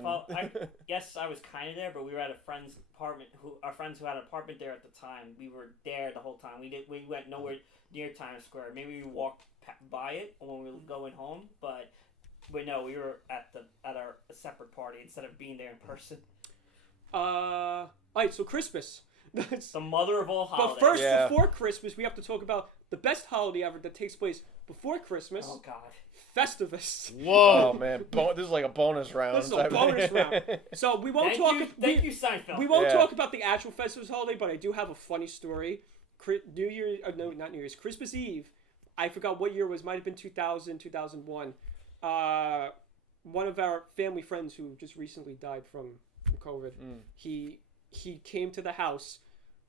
Yes, I was kind of there, but we were at a friend's apartment. Our friends who had an apartment there at the time, we were there the whole time. We went nowhere near Times Square. Maybe we walked by it when we were going home, but we were at our separate party instead of being there in person. Alright, so Christmas. That's the mother of all holidays. But first, before Christmas, we have to talk about the best holiday ever that takes place before Christmas. Oh, God. Festivus. Whoa. Oh, man. This is like a bonus round. This is a bonus round. So we won't talk... Thank you, Seinfeld. We won't talk about the actual Festivus holiday, but I do have a funny story. New Year... no, not New Year's. Christmas Eve. I forgot what year it was. Might have been 2000, 2001. One of our family friends who just recently died from COVID. He came to the house,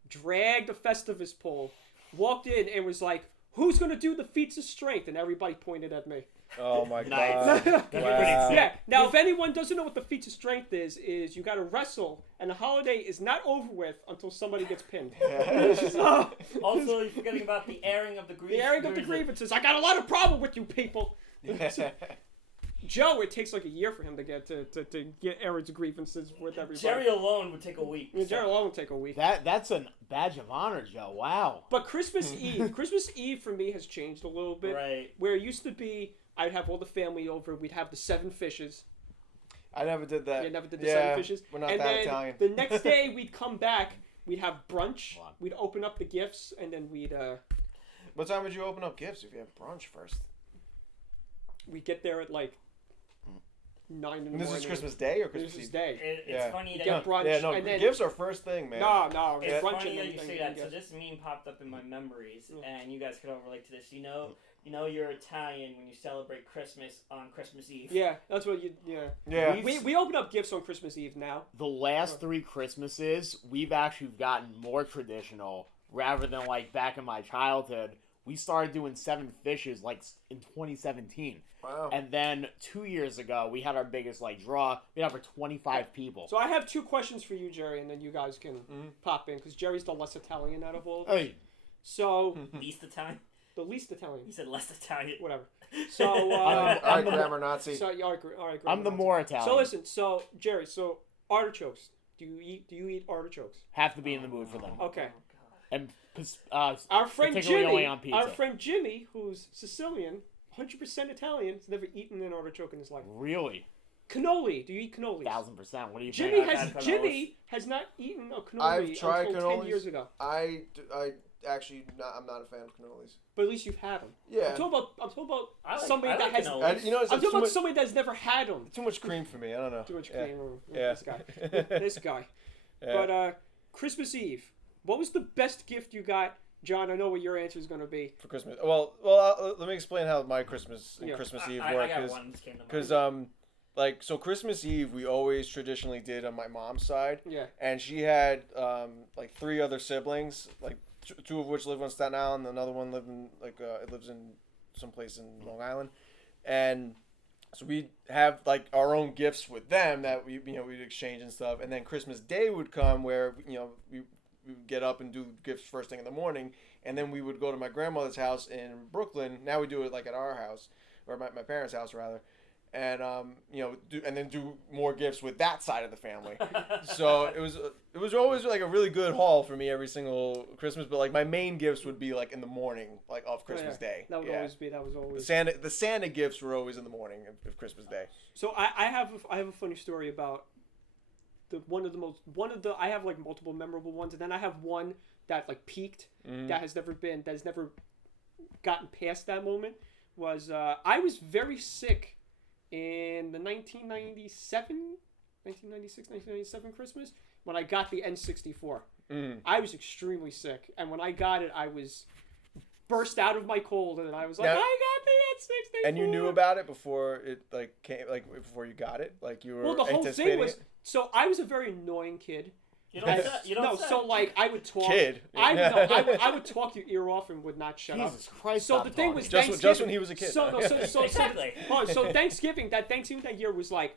dragged a Festivus pole, walked in and was like, "Who's gonna do the feats of strength?" And everybody pointed at me. Oh my Nice. god! That's pretty Wow. sick. Yeah. Now, if anyone doesn't know what the feats of strength is you got to wrestle, and the holiday is not over with until somebody gets pinned. So, Also, you're forgetting about the airing of the grievances. the airing of the grievances. I got a lot of problem with you people. Joe, it takes like a year for him to get Aaron's grievances with everybody. Gerry alone would take a week. I mean, Gerry alone would take a week. That's a badge of honor, Joe. Wow. But Christmas Eve for me has changed a little bit. Right. Where it used to be, I'd have all the family over. We'd have the 7 fishes. I never did that. You never did the 7 fishes. We're not and that then Italian. The next day we'd come back. We'd have brunch. We'd open up the gifts, and then we'd What time would you open up gifts if you have brunch first? we'd get there at like 9 in the morning. This is Christmas Day or Christmas Christmas Eve? Day. It's funny You that get brunch, Yeah, no, and then gifts are first thing, man. no, It's brunch funny and that then you say thing, that. yeah. So this meme popped up in my memories, and you guys could all relate to this. You know you're Italian when you celebrate Christmas on Christmas Eve. Yeah, that's what you. Yeah. Yeah. We open up gifts on Christmas Eve now. The last 3 Christmases, we've actually gotten more traditional rather than like back in my childhood. We started doing 7 fishes like in 2017. Wow. And then 2 years ago, we had our biggest like draw. We had over 25 people. So I have 2 questions for you, Gerry, and then you guys can pop in because Jerry's the less Italian out of all. Hey, So Least Italian. the least Italian. You said less Italian. Whatever. So All right, grammar Nazi. so all right, I'm the more Italian. So listen, so Gerry, so artichokes. Do you eat artichokes? Have to be in the mood for them. Okay. And Our friend particularly only Jimmy, on pizza. our friend Jimmy, who's Sicilian, 100% Italian, has never eaten an artichoke in his life. Really, Cannoli. Do you eat cannolis? 1000%. What do you Jimmy think? Jimmy has not eaten a cannoli I've tried until 10 cannolis. years ago. I actually I'm not a fan of cannolis. But at least you've had them. Yeah. I'm talking about I like- somebody I that like has. cannolis. You know, it's I'm talking too about much, somebody that's never had them. too much cream for me. I don't know. Too much Yeah. cream. Yeah. This guy. This guy. Yeah. But Christmas Eve. What was the best gift you got, John? I know what your answer is going to be. For Christmas. Well, let me explain how my Christmas and Yeah. Christmas Eve I work. got one. Just came to mind. Because like so Christmas Eve we always traditionally did on my mom's side, Yeah. and she had like 3 other siblings, like 2 of which live on Staten Island, another one lived in it lives in someplace in Long Island, and so we'd have like our own gifts with them that we'd exchange and stuff, and then Christmas Day would come where we would get up and do gifts first thing in the morning, and then we would go to my grandmother's house in Brooklyn. Now we do it like at our house, or my parents' house rather, and do more gifts with that side of the family. So it was always like a really good haul for me every single Christmas. But like my main gifts would be like in the morning, like of Christmas Day. That would always be. That was always. The Santa gifts were always in the morning of Christmas Day. So I have a funny story about I have like multiple memorable ones, and then I have one that like peaked that has never gotten past that moment. Was I was very sick in the 1996-1997 Christmas when I got the N64. I was extremely sick, and when I got it, I was burst out of my cold, and I was like, Now- I got the N64. And you knew about it before it like came, like before you got it, like you were Well, the whole anticipating thing was it? so I was a very annoying kid. You don't say. You don't No, say. so like I would talk. Kid. I would talk your ear off and would not shut up. Jesus Christ! So stop the thing talking. was Just when he was a kid. So Exactly. so Thanksgiving that year was like,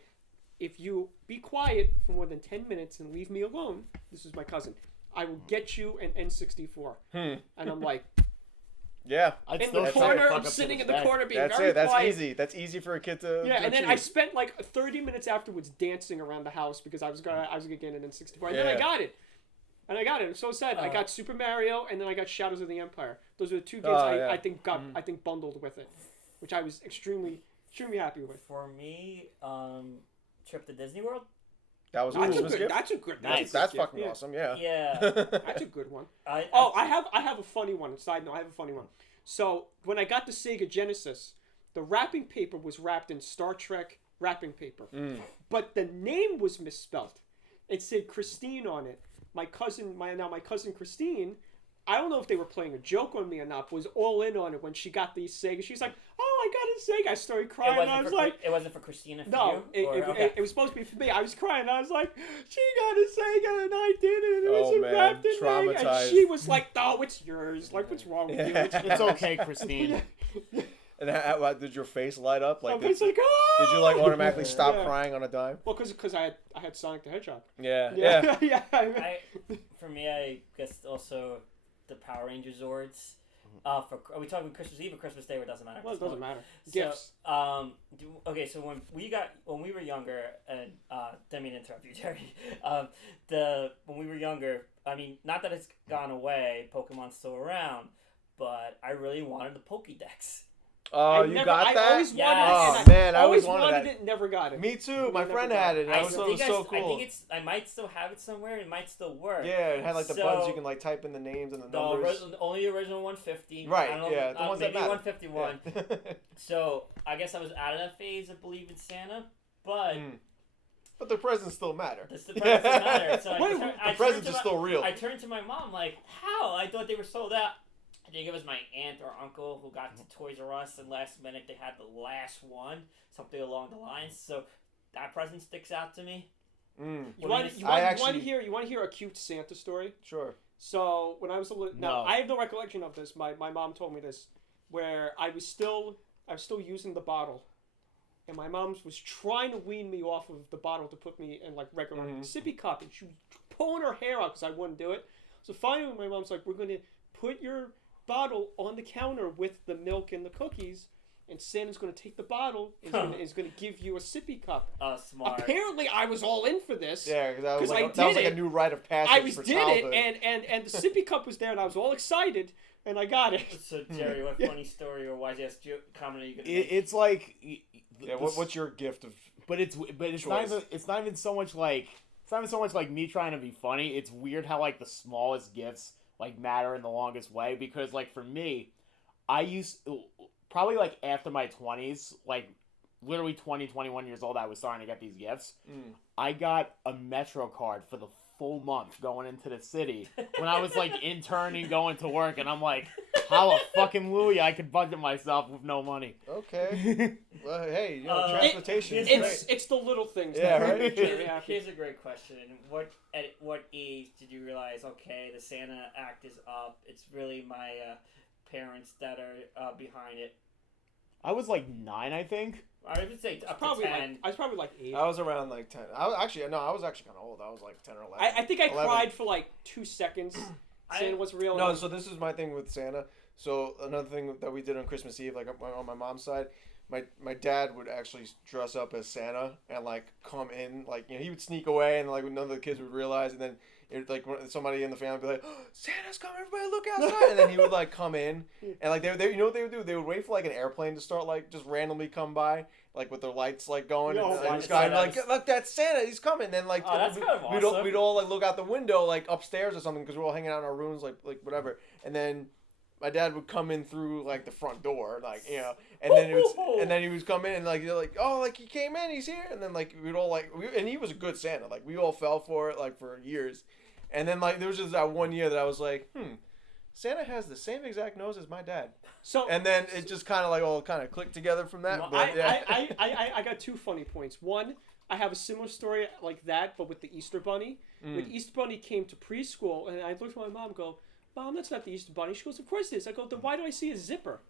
if you be quiet for more than 10 minutes and leave me alone, this is my cousin, I will get you an N64. And I'm like, Yeah. I'd in still the say corner, fuck I'm up sitting to in this the day. corner being That's very it. That's quiet. easy. That's easy for a kid to. Yeah, to and then I achieve. spent like 30 minutes afterwards dancing around the house because I was gonna get an N64, and then I Yeah. got it. I'm so sad. I got Super Mario, and then I got Shadows of the Empire. Those are the 2 games I think bundled with it, which I was extremely happy with. For me, trip to Disney World. That was a That's a Christmas good. gift. That's a good. Nice. That's gift, fucking yeah. awesome. Yeah. Yeah. That's a good one. I have a funny one. Side note, I have a funny one. So when I got the Sega Genesis, the wrapping paper was wrapped in Star Trek wrapping paper, but the name was misspelled. It said Christine on it. My cousin Christine, I don't know if they were playing a joke on me or not, was all in on it when she got the Sega. She's like, "Oh, I got a Sega!" I started crying. And I was like, it wasn't for Christina. For "No, you? it was supposed to be for me." I was crying. I was like, "She got a Sega and I did it. It was man, wrapped in Sega." And traumatized. she was like, "No, it's yours. Like, what's wrong with you?" It's okay, Christine. And did your face light up? Like, it's like, ah! Did you like automatically stop crying on a dime? Well, because I had Sonic the Hedgehog. Yeah. For me, I guess also the Power Ranger Zords. Are we talking Christmas Eve or Christmas Day? Or it doesn't matter. Well, it doesn't matter. So, Gifts. Okay, so when we were younger, and didn't mean to interrupt you, Gerry. When we were younger, I mean, not that it's gone away. Pokemon's still around, but I really wanted the Pokédex. Oh, you got that? I always wanted it. Oh, man, I always wanted that. it, never got it. Me too. My friend had it. It was so cool. I think I might still have it somewhere. It might still work. Yeah, it had like the buttons you can like type in the names and the numbers. Only the original 150. Right, yeah. The ones maybe that 151. Yeah. So, I guess I was out of that phase of believing Santa, but... But the presents still matter. The presents matter. So the presents are still real. I turned to my mom like, how? I thought they were sold out. I think it was my aunt or uncle who got to Toys R Us, and last minute they had the last one, something along the lines. So that present sticks out to me. You want to hear a cute Santa story? Sure. So when I was now I have no recollection of this. My mom told me this, where I was still using the bottle, and my mom was trying to wean me off of the bottle to put me in like regular sippy cup, and she was pulling her hair out because I wouldn't do it. So finally, my mom's like, "We're going to put your bottle on the counter with the milk and the cookies, and Santa's going to take the bottle and is going to give you a sippy cup." Smart. Apparently, I was all in for this. Yeah, because that was like a new rite of passage for childhood. and the sippy cup was there, and I was all excited, and I got it. So, Gerry, what funny story or wise ass comment are you going to make? It's like... what's your gift of it's not even so much like... It's not even so much like me trying to be funny. It's weird how, like, the smallest gifts... like matter in the longest way, because like for me, I used probably like after my 20s, like literally 21 years old, I was starting to get these gifts. I got a Metro card for the full month going into the city when I was like interning, going to work, and I'm like, hallelujah, I could budget myself with no money. Okay. Well, hey, transportation is great. It's the little things. Yeah, right. Here's a great question. At what age did you realize, okay, the Santa act is up? It's really my parents that are behind it. I was like 9, I think. I would say up to 10. I was probably like 8. I was around like 10. I was actually kind of old. I was like 10 or 11. I think I 11. Cried for like 2 seconds. Santa was real. No, so this is my thing with Santa. So another thing that we did on Christmas Eve, like on my mom's side, my dad would actually dress up as Santa and like come in, like, you know, he would sneak away and like none of the kids would realize, and then like somebody in the family would be like, "Oh, Santa's coming, everybody look outside," and then he would like come in and like they you know what they would do? They would wait for like an airplane to start, like just randomly come by, like with their lights like going, and this guy like, "Look, that's Santa, he's coming." And then like that's kind of awesome. we'd all like look out the window like upstairs or something because we're all hanging out in our rooms like whatever, and then my dad would come in through like the front door, like, you know, and then he would come in and like, you're like, "Oh, like he came in, he's here," and then like we'd all like, and he was a good Santa, like we all fell for it like for years, and then like there was just that one year that I was like, Santa has the same exact nose as my dad. So and then it just kind of like all kind of clicked together from that. I got 2 funny points. One, I have a similar story like that, but with the Easter Bunny. When Easter Bunny came to preschool, and I looked at my mom and go, "Mom, that's not the Easter Bunny." She goes, "Of course it is." I go, "Then why do I see a zipper?"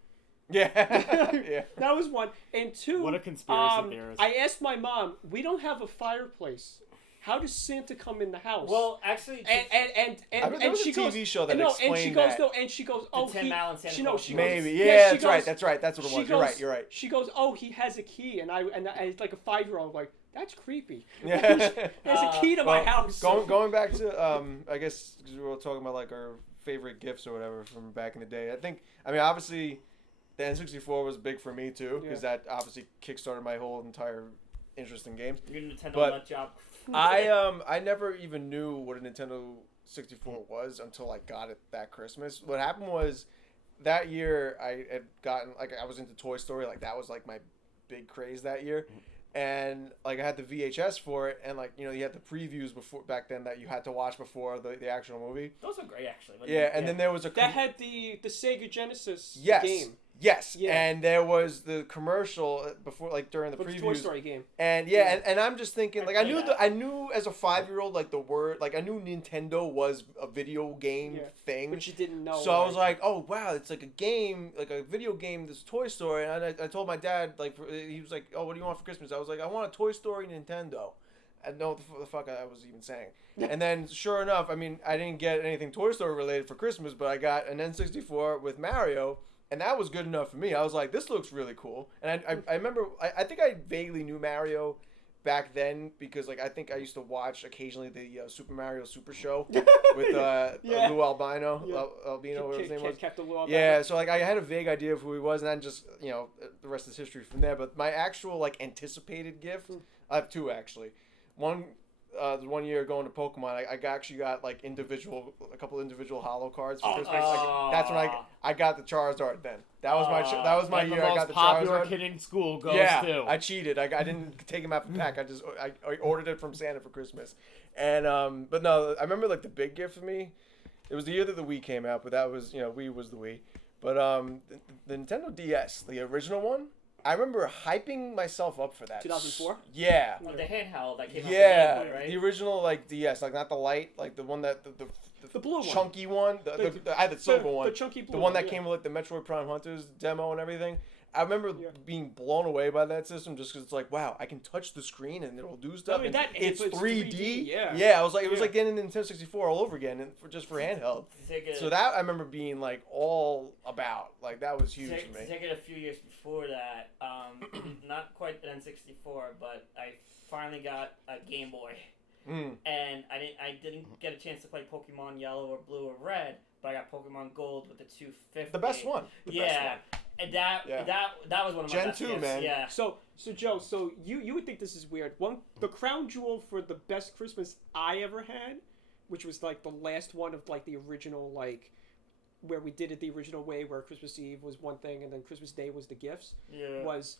Yeah. Yeah. That was one. And 2, what a conspiracy theorist. I asked my mom, "We don't have a fireplace. How does Santa come in the house?" Well, actually, and she goes, TV show that explained and she goes, that. No, and she goes, "Oh, maybe, yeah, that's right. That's what it was. You're right. She goes, "Oh, he has a key," and I like a 5-year-old, like, that's creepy. Yeah. There's a key to my house. Going back to I guess because we were talking about like our favorite gifts or whatever from back in the day. I mean, obviously, the N64 was big for me too because that obviously kickstarted my whole entire interest in games. You're a Nintendo nut job. I never even knew what a Nintendo 64 was until I got it that Christmas. What happened was that year I had gotten, like, I was into Toy Story, like that was like my big craze that year. And like I had the VHS for it, and like, you know, you had the previews before back then that you had to watch before the actual movie. Those were great, actually. Yeah, and then there was that had the Sega Genesis game. Yes, Yeah. and there was the commercial before, like during the For previews. the Toy Story game. And and I'm just thinking, like I knew as a 5-year-old, like the word, like I knew Nintendo was a video game thing, but you didn't know. So I was like, oh wow, it's like a game, like a video game. This Toy Story, and I told my dad, like he was like, oh, what do you want for Christmas? I was like, I want a Toy Story Nintendo. I didn't know what the fuck I was even saying. And then, sure enough, I mean, I didn't get anything Toy Story related for Christmas, but I got an N64 with Mario. And that was good enough for me. I was like, this looks really cool. And I remember, I think I vaguely knew Mario back then because, like, I think I used to watch occasionally the Super Mario Super Show with Lou Albino, whatever his name was. Captain Lou Albino. Yeah, so, like, I had a vague idea of who he was, and then just, the rest is history from there. But my actual, like, anticipated gift, I have two, actually. One year going to Pokemon, I actually got like a couple individual holo cards for Christmas. Like, that's when I got the Charizard. Then that was my year. I got the popular Charizard. kid in school goes too. I cheated. I didn't take him out the pack. I ordered it from Santa for Christmas. And but no, I remember like the big gift for me. It was the year that the Wii came out, but that was Wii was the Wii. But the Nintendo DS, the original one. I remember hyping myself up for that. 2004? Yeah. Oh, the handheld that came out. Yeah, right? the original like DS, like not the light, like the one that the blue chunky one. I had the silver one. The chunky blue. The one that came with like the Metroid Prime Hunters demo and everything. I remember being blown away by that system just because it's like, wow, I can touch the screen and it'll do stuff. I mean, it's 3D. Yeah. I was like, it was like getting the Nintendo 64 all over again, and just for handheld. So that I remember being like all about. Like that was huge for me. To take it a few years before that, not quite the N64, but I finally got a Game Boy. And I didn't get a chance to play Pokemon Yellow or Blue or Red, but I got Pokemon Gold with the 250. The best one. The best one. And that was one of my Gen best 2, gifts. man. Yeah. So Joe, you would think this is weird. The crown jewel for the best Christmas I ever had, which was like the last one of like the original like where we did it the original way, where Christmas Eve was one thing and then Christmas Day was the gifts. Yeah. Was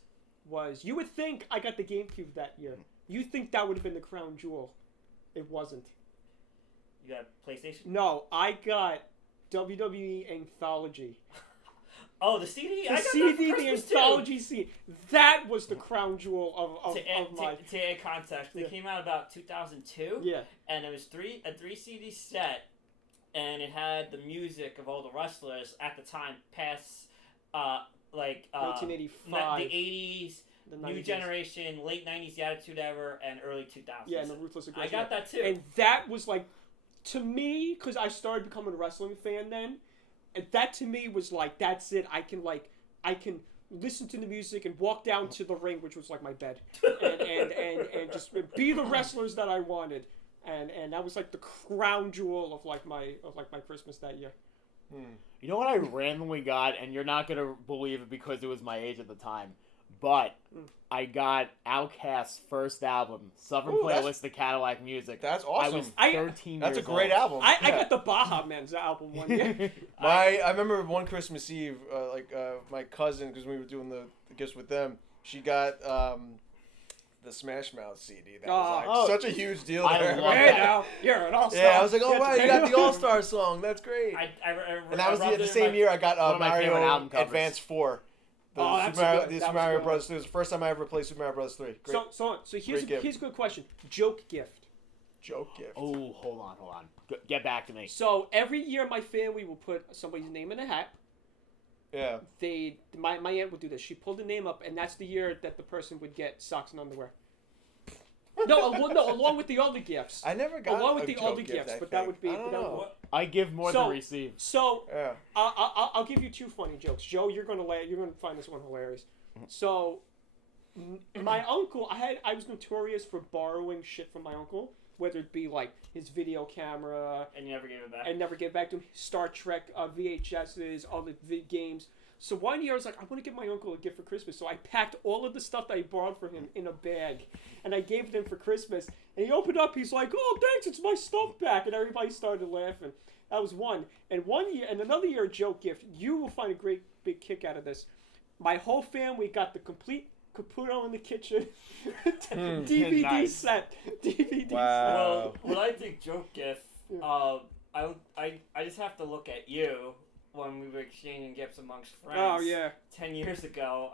you would think I got the GameCube that year. You think that would have been the crown jewel. It wasn't. You got PlayStation? No, I got WWE Anthology. Oh, the CD? The CD, the Anthology CD. That was the crown jewel of my... To add context, they came out about 2002. Yeah. And it was a 3 CD set, and it had the music of all the wrestlers at the time, past, 1985. The 80s, the New Generation, late 90s, The Attitude Era, and early 2000s. Yeah, and the Ruthless Aggression. I got that too. And that was like, to me, because I started becoming a wrestling fan then, and that to me was like, that's it. I can listen to the music and walk down to the ring, which was like my bed, and just be the wrestlers that I wanted, and that was like the crown jewel of my Christmas that year. You know what I randomly got, and you're not gonna believe it because it was my age at the time, but I got Outkast's first album, Southern Playlist, The Cadillac Music. That's awesome. I was 13 years That's a great album. I got the Baja Men's album one year. I remember one Christmas Eve, my cousin, because we were doing the gifts with them, she got the Smash Mouth CD. That was such a huge deal there. Hey now, you're an all-star. Yeah, I was like, oh wow, you got the All-Star song. That's great. And that was the same year I got Mario Advance 4. The Super Mario Bros. 3. It was the first time I ever played Super Mario Bros. 3. Great. So here's a good question. Joke gift. Joke gift. Oh, hold on. Get back to me. So every year my family will put somebody's name in a hat. Yeah. My aunt would do this. She pulled the name up, and that's the year that the person would get socks and underwear. No, along with the other gifts. I never got along with the other gifts, but that would be. I give more than receive. So yeah. I'll give you two funny jokes. Joe, you're gonna find this one hilarious. So my uncle, I was notorious for borrowing shit from my uncle, whether it be like his video camera, and you never gave it back. I never gave back to him. Star Trek VHSs, all the games. So one year I was like, I want to give my uncle a gift for Christmas. So I packed all of the stuff that I borrowed from him in a bag, and I gave it to him for Christmas. And he opened up, he's like, "Oh, thanks, it's my stuff back." And everybody started laughing. That was one. And another year, a joke gift. You will find a great big kick out of this. My whole family got the complete Caputo in the Kitchen DVD nice. set. DVD set. Well, when I think joke gift, I just have to look at you when we were exchanging gifts amongst friends. Oh yeah. 10 years ago,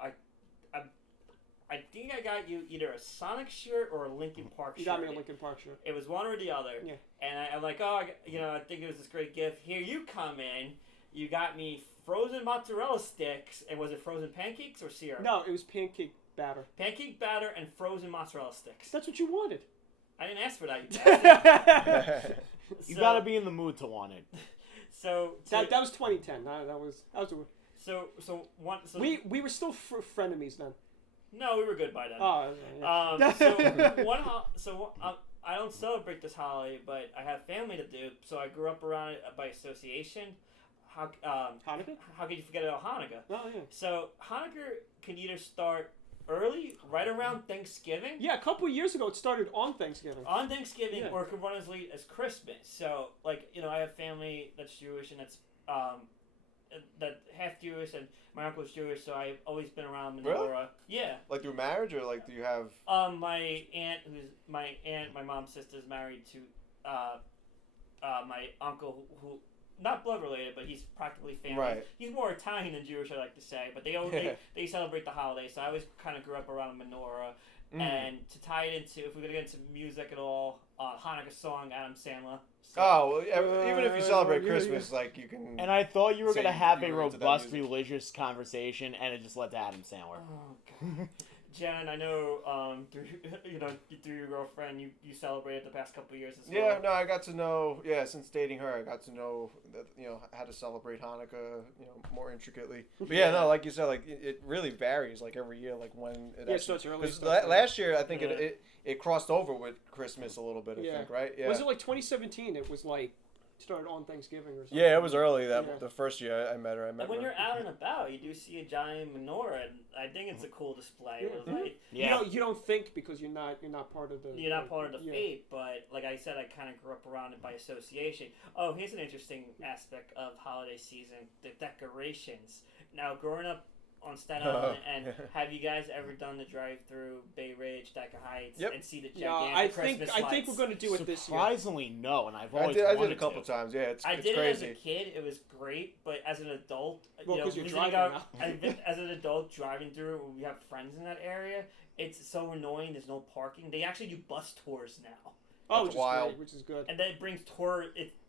I think I got you either a Sonic shirt or a Linkin Park shirt. You got me a Linkin Park shirt. It was one or the other. Yeah. And I'm like, oh, I think it was this great gift. Here you come in. You got me frozen mozzarella sticks. And was it frozen pancakes or syrup? No, it was pancake batter. Pancake batter and frozen mozzarella sticks. That's what you wanted. I didn't ask for that. You gotta be in the mood to want it. So that was 2010. That was we were still frenemies then. No, we were good by then. Oh, yeah. I don't celebrate this holiday, but I have family to do. So I grew up around it by association. Hanukkah? How could you forget about Hanukkah? Oh yeah. So Hanukkah can either start early, right around Thanksgiving. Yeah, a couple of years ago it started on Thanksgiving. On Thanksgiving, Yeah. or it could run as late as Christmas. So, like, I have family that's Jewish and that's that half Jewish, and my uncle is Jewish, so I've always been around menorah. Really? Yeah. Like through marriage, or like do you have? My mom's sister is married to my uncle who not blood related, but he's practically family. Right. He's more Italian than Jewish, I like to say, but they celebrate the holiday. So I always kind of grew up around menorah. And to tie it into, if we're gonna get into music at all, Hanukkah song, Adam Sandler. So. Oh, well, even if you celebrate Christmas, like you can. And I thought you were gonna have a you were into that robust music. religious conversation, and it just led to Adam Sandler. Oh God. Jen, I know through your girlfriend, you celebrated the past couple of years as well. Yeah, no, I got to know. Yeah, since dating her, I got to know that how to celebrate Hanukkah, more intricately. But yeah, no, like you said, like it really varies, like every year, like when it. Yeah, so it's early. Last year, I think it crossed over with Christmas a little bit. I think, right? Yeah. Was it like 2017? It was like started on Thanksgiving or something. Yeah, it was early. The first year I met her. And when you're out and about, you do see a giant menorah, and I think it's a cool display. Yeah. Like, You don't think because you're not part of the. You're not part of the faith, but like I said, I kind of grew up around it by association. Oh, here's an interesting aspect of holiday season: the decorations. Now, growing up on Staten Island, and have you guys ever done the drive-through Bay Ridge, Decker Heights, and see the gigantic Christmas lights? I think we're going to do it this year. Surprisingly, no, and I've always I wanted did a couple to. times. Yeah, it's I crazy. did it as a kid. It was great, but as an adult, because you're driving now. As an adult driving through, when we have friends in that area, it's so annoying. There's no parking. They actually do bus tours now. Oh, That's wild. Which is good. And then it brings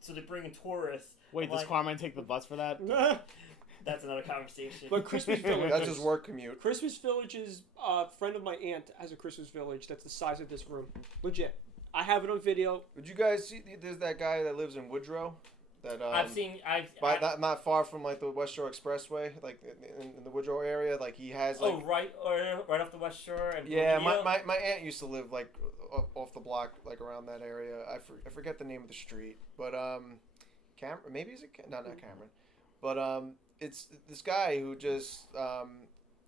so they're bringing tourists. Wait, does Carmine take the bus for that? That's another conversation. But Christmas Village. That's his work commute. Christmas Village is a friend of my aunt has a Christmas Village that's the size of this room. Legit. I have it on video. Would you guys see? There's that guy that lives in Woodrow. That not far from like the West Shore Expressway, like in the Woodrow area. Like he has like. Oh, right off the West Shore. And yeah, my aunt used to live like off the block, like around that area. I forget the name of the street, but Cameron. Maybe is it? No, not Cameron. But it's this guy who just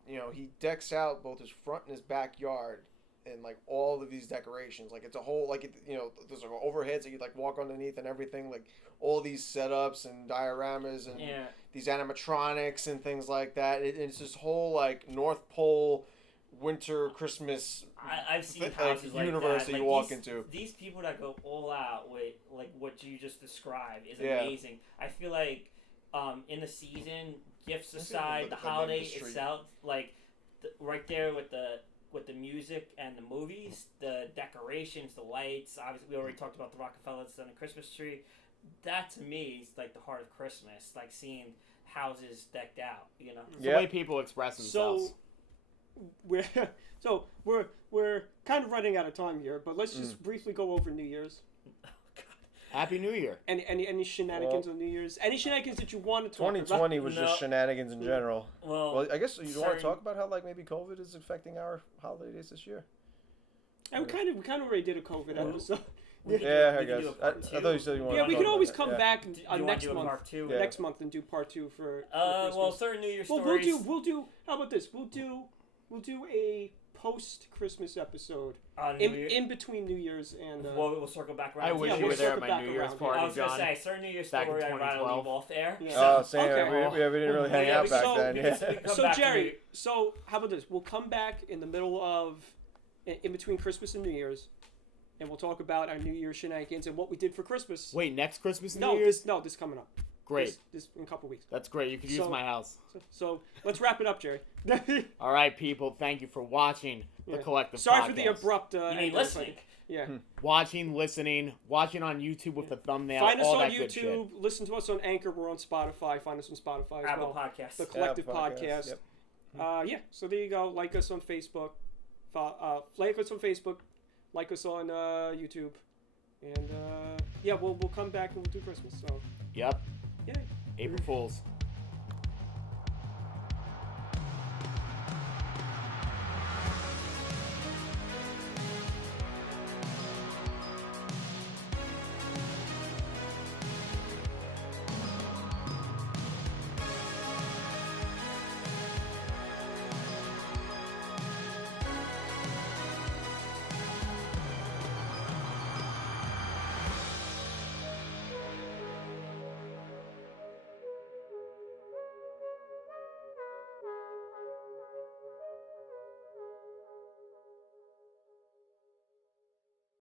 he decks out both his front and his backyard and like all of these decorations. Like it's a whole there's like overheads that you like walk underneath and everything. Like all these setups and dioramas and these animatronics and things like that. It's this whole like North Pole winter Christmas. I've seen houses like universe that you walk into. These people that go all out with like what you just described is amazing. I feel like. In the season, gifts aside, the holiday itself, like right there with the music and the movies, the decorations, the lights. Obviously, we already talked about the Rockefellers and the Christmas tree. That to me is like the heart of Christmas, like seeing houses decked out. It's the way people express themselves. So we're kind of running out of time here, but let's just briefly go over New Year's. Happy New Year. Any shenanigans on New Year's? Any shenanigans that you want to talk about? 2020 was just shenanigans in general. Well, I guess you want to talk about how like maybe COVID is affecting our holidays this year. And we kind of already did a COVID episode. I guess. I thought you said you wanted. Yeah, we can always come back next month. Next month and do part 2 for well, certain New Year's stories. We'll do. How about this? We'll do a post-Christmas episode in between New Year's and. We'll circle back around. I wish you were there at my New Year's party, I was John. gonna say certain New Year's story I'd rather leave off there. Yeah. We didn't really hang out back then. So Gerry, how about this? We'll come back in the middle of, in between Christmas and New Year's, and we'll talk about our New Year's shenanigans and what we did for Christmas. Wait, next Christmas and New Year's? This coming up. Great. This in a couple weeks. That's great. You can use my house. So let's wrap it up, Gerry. All right, people. Thank you for watching the Collective Sorry Podcast. for the abrupt. You mean listening? Yeah. Watching, listening, watching on YouTube with the thumbnail. Find us all on that good shit. YouTube. Listen to us on Anchor. We're on Spotify. Find us on Spotify as Apple well. Podcasts. The Collective Podcast. Yep. So there you go. Like us on Facebook. Like us on Facebook. Like us on YouTube. And we'll come back and we'll do Christmas. So. Yep. Yeah. April Fools.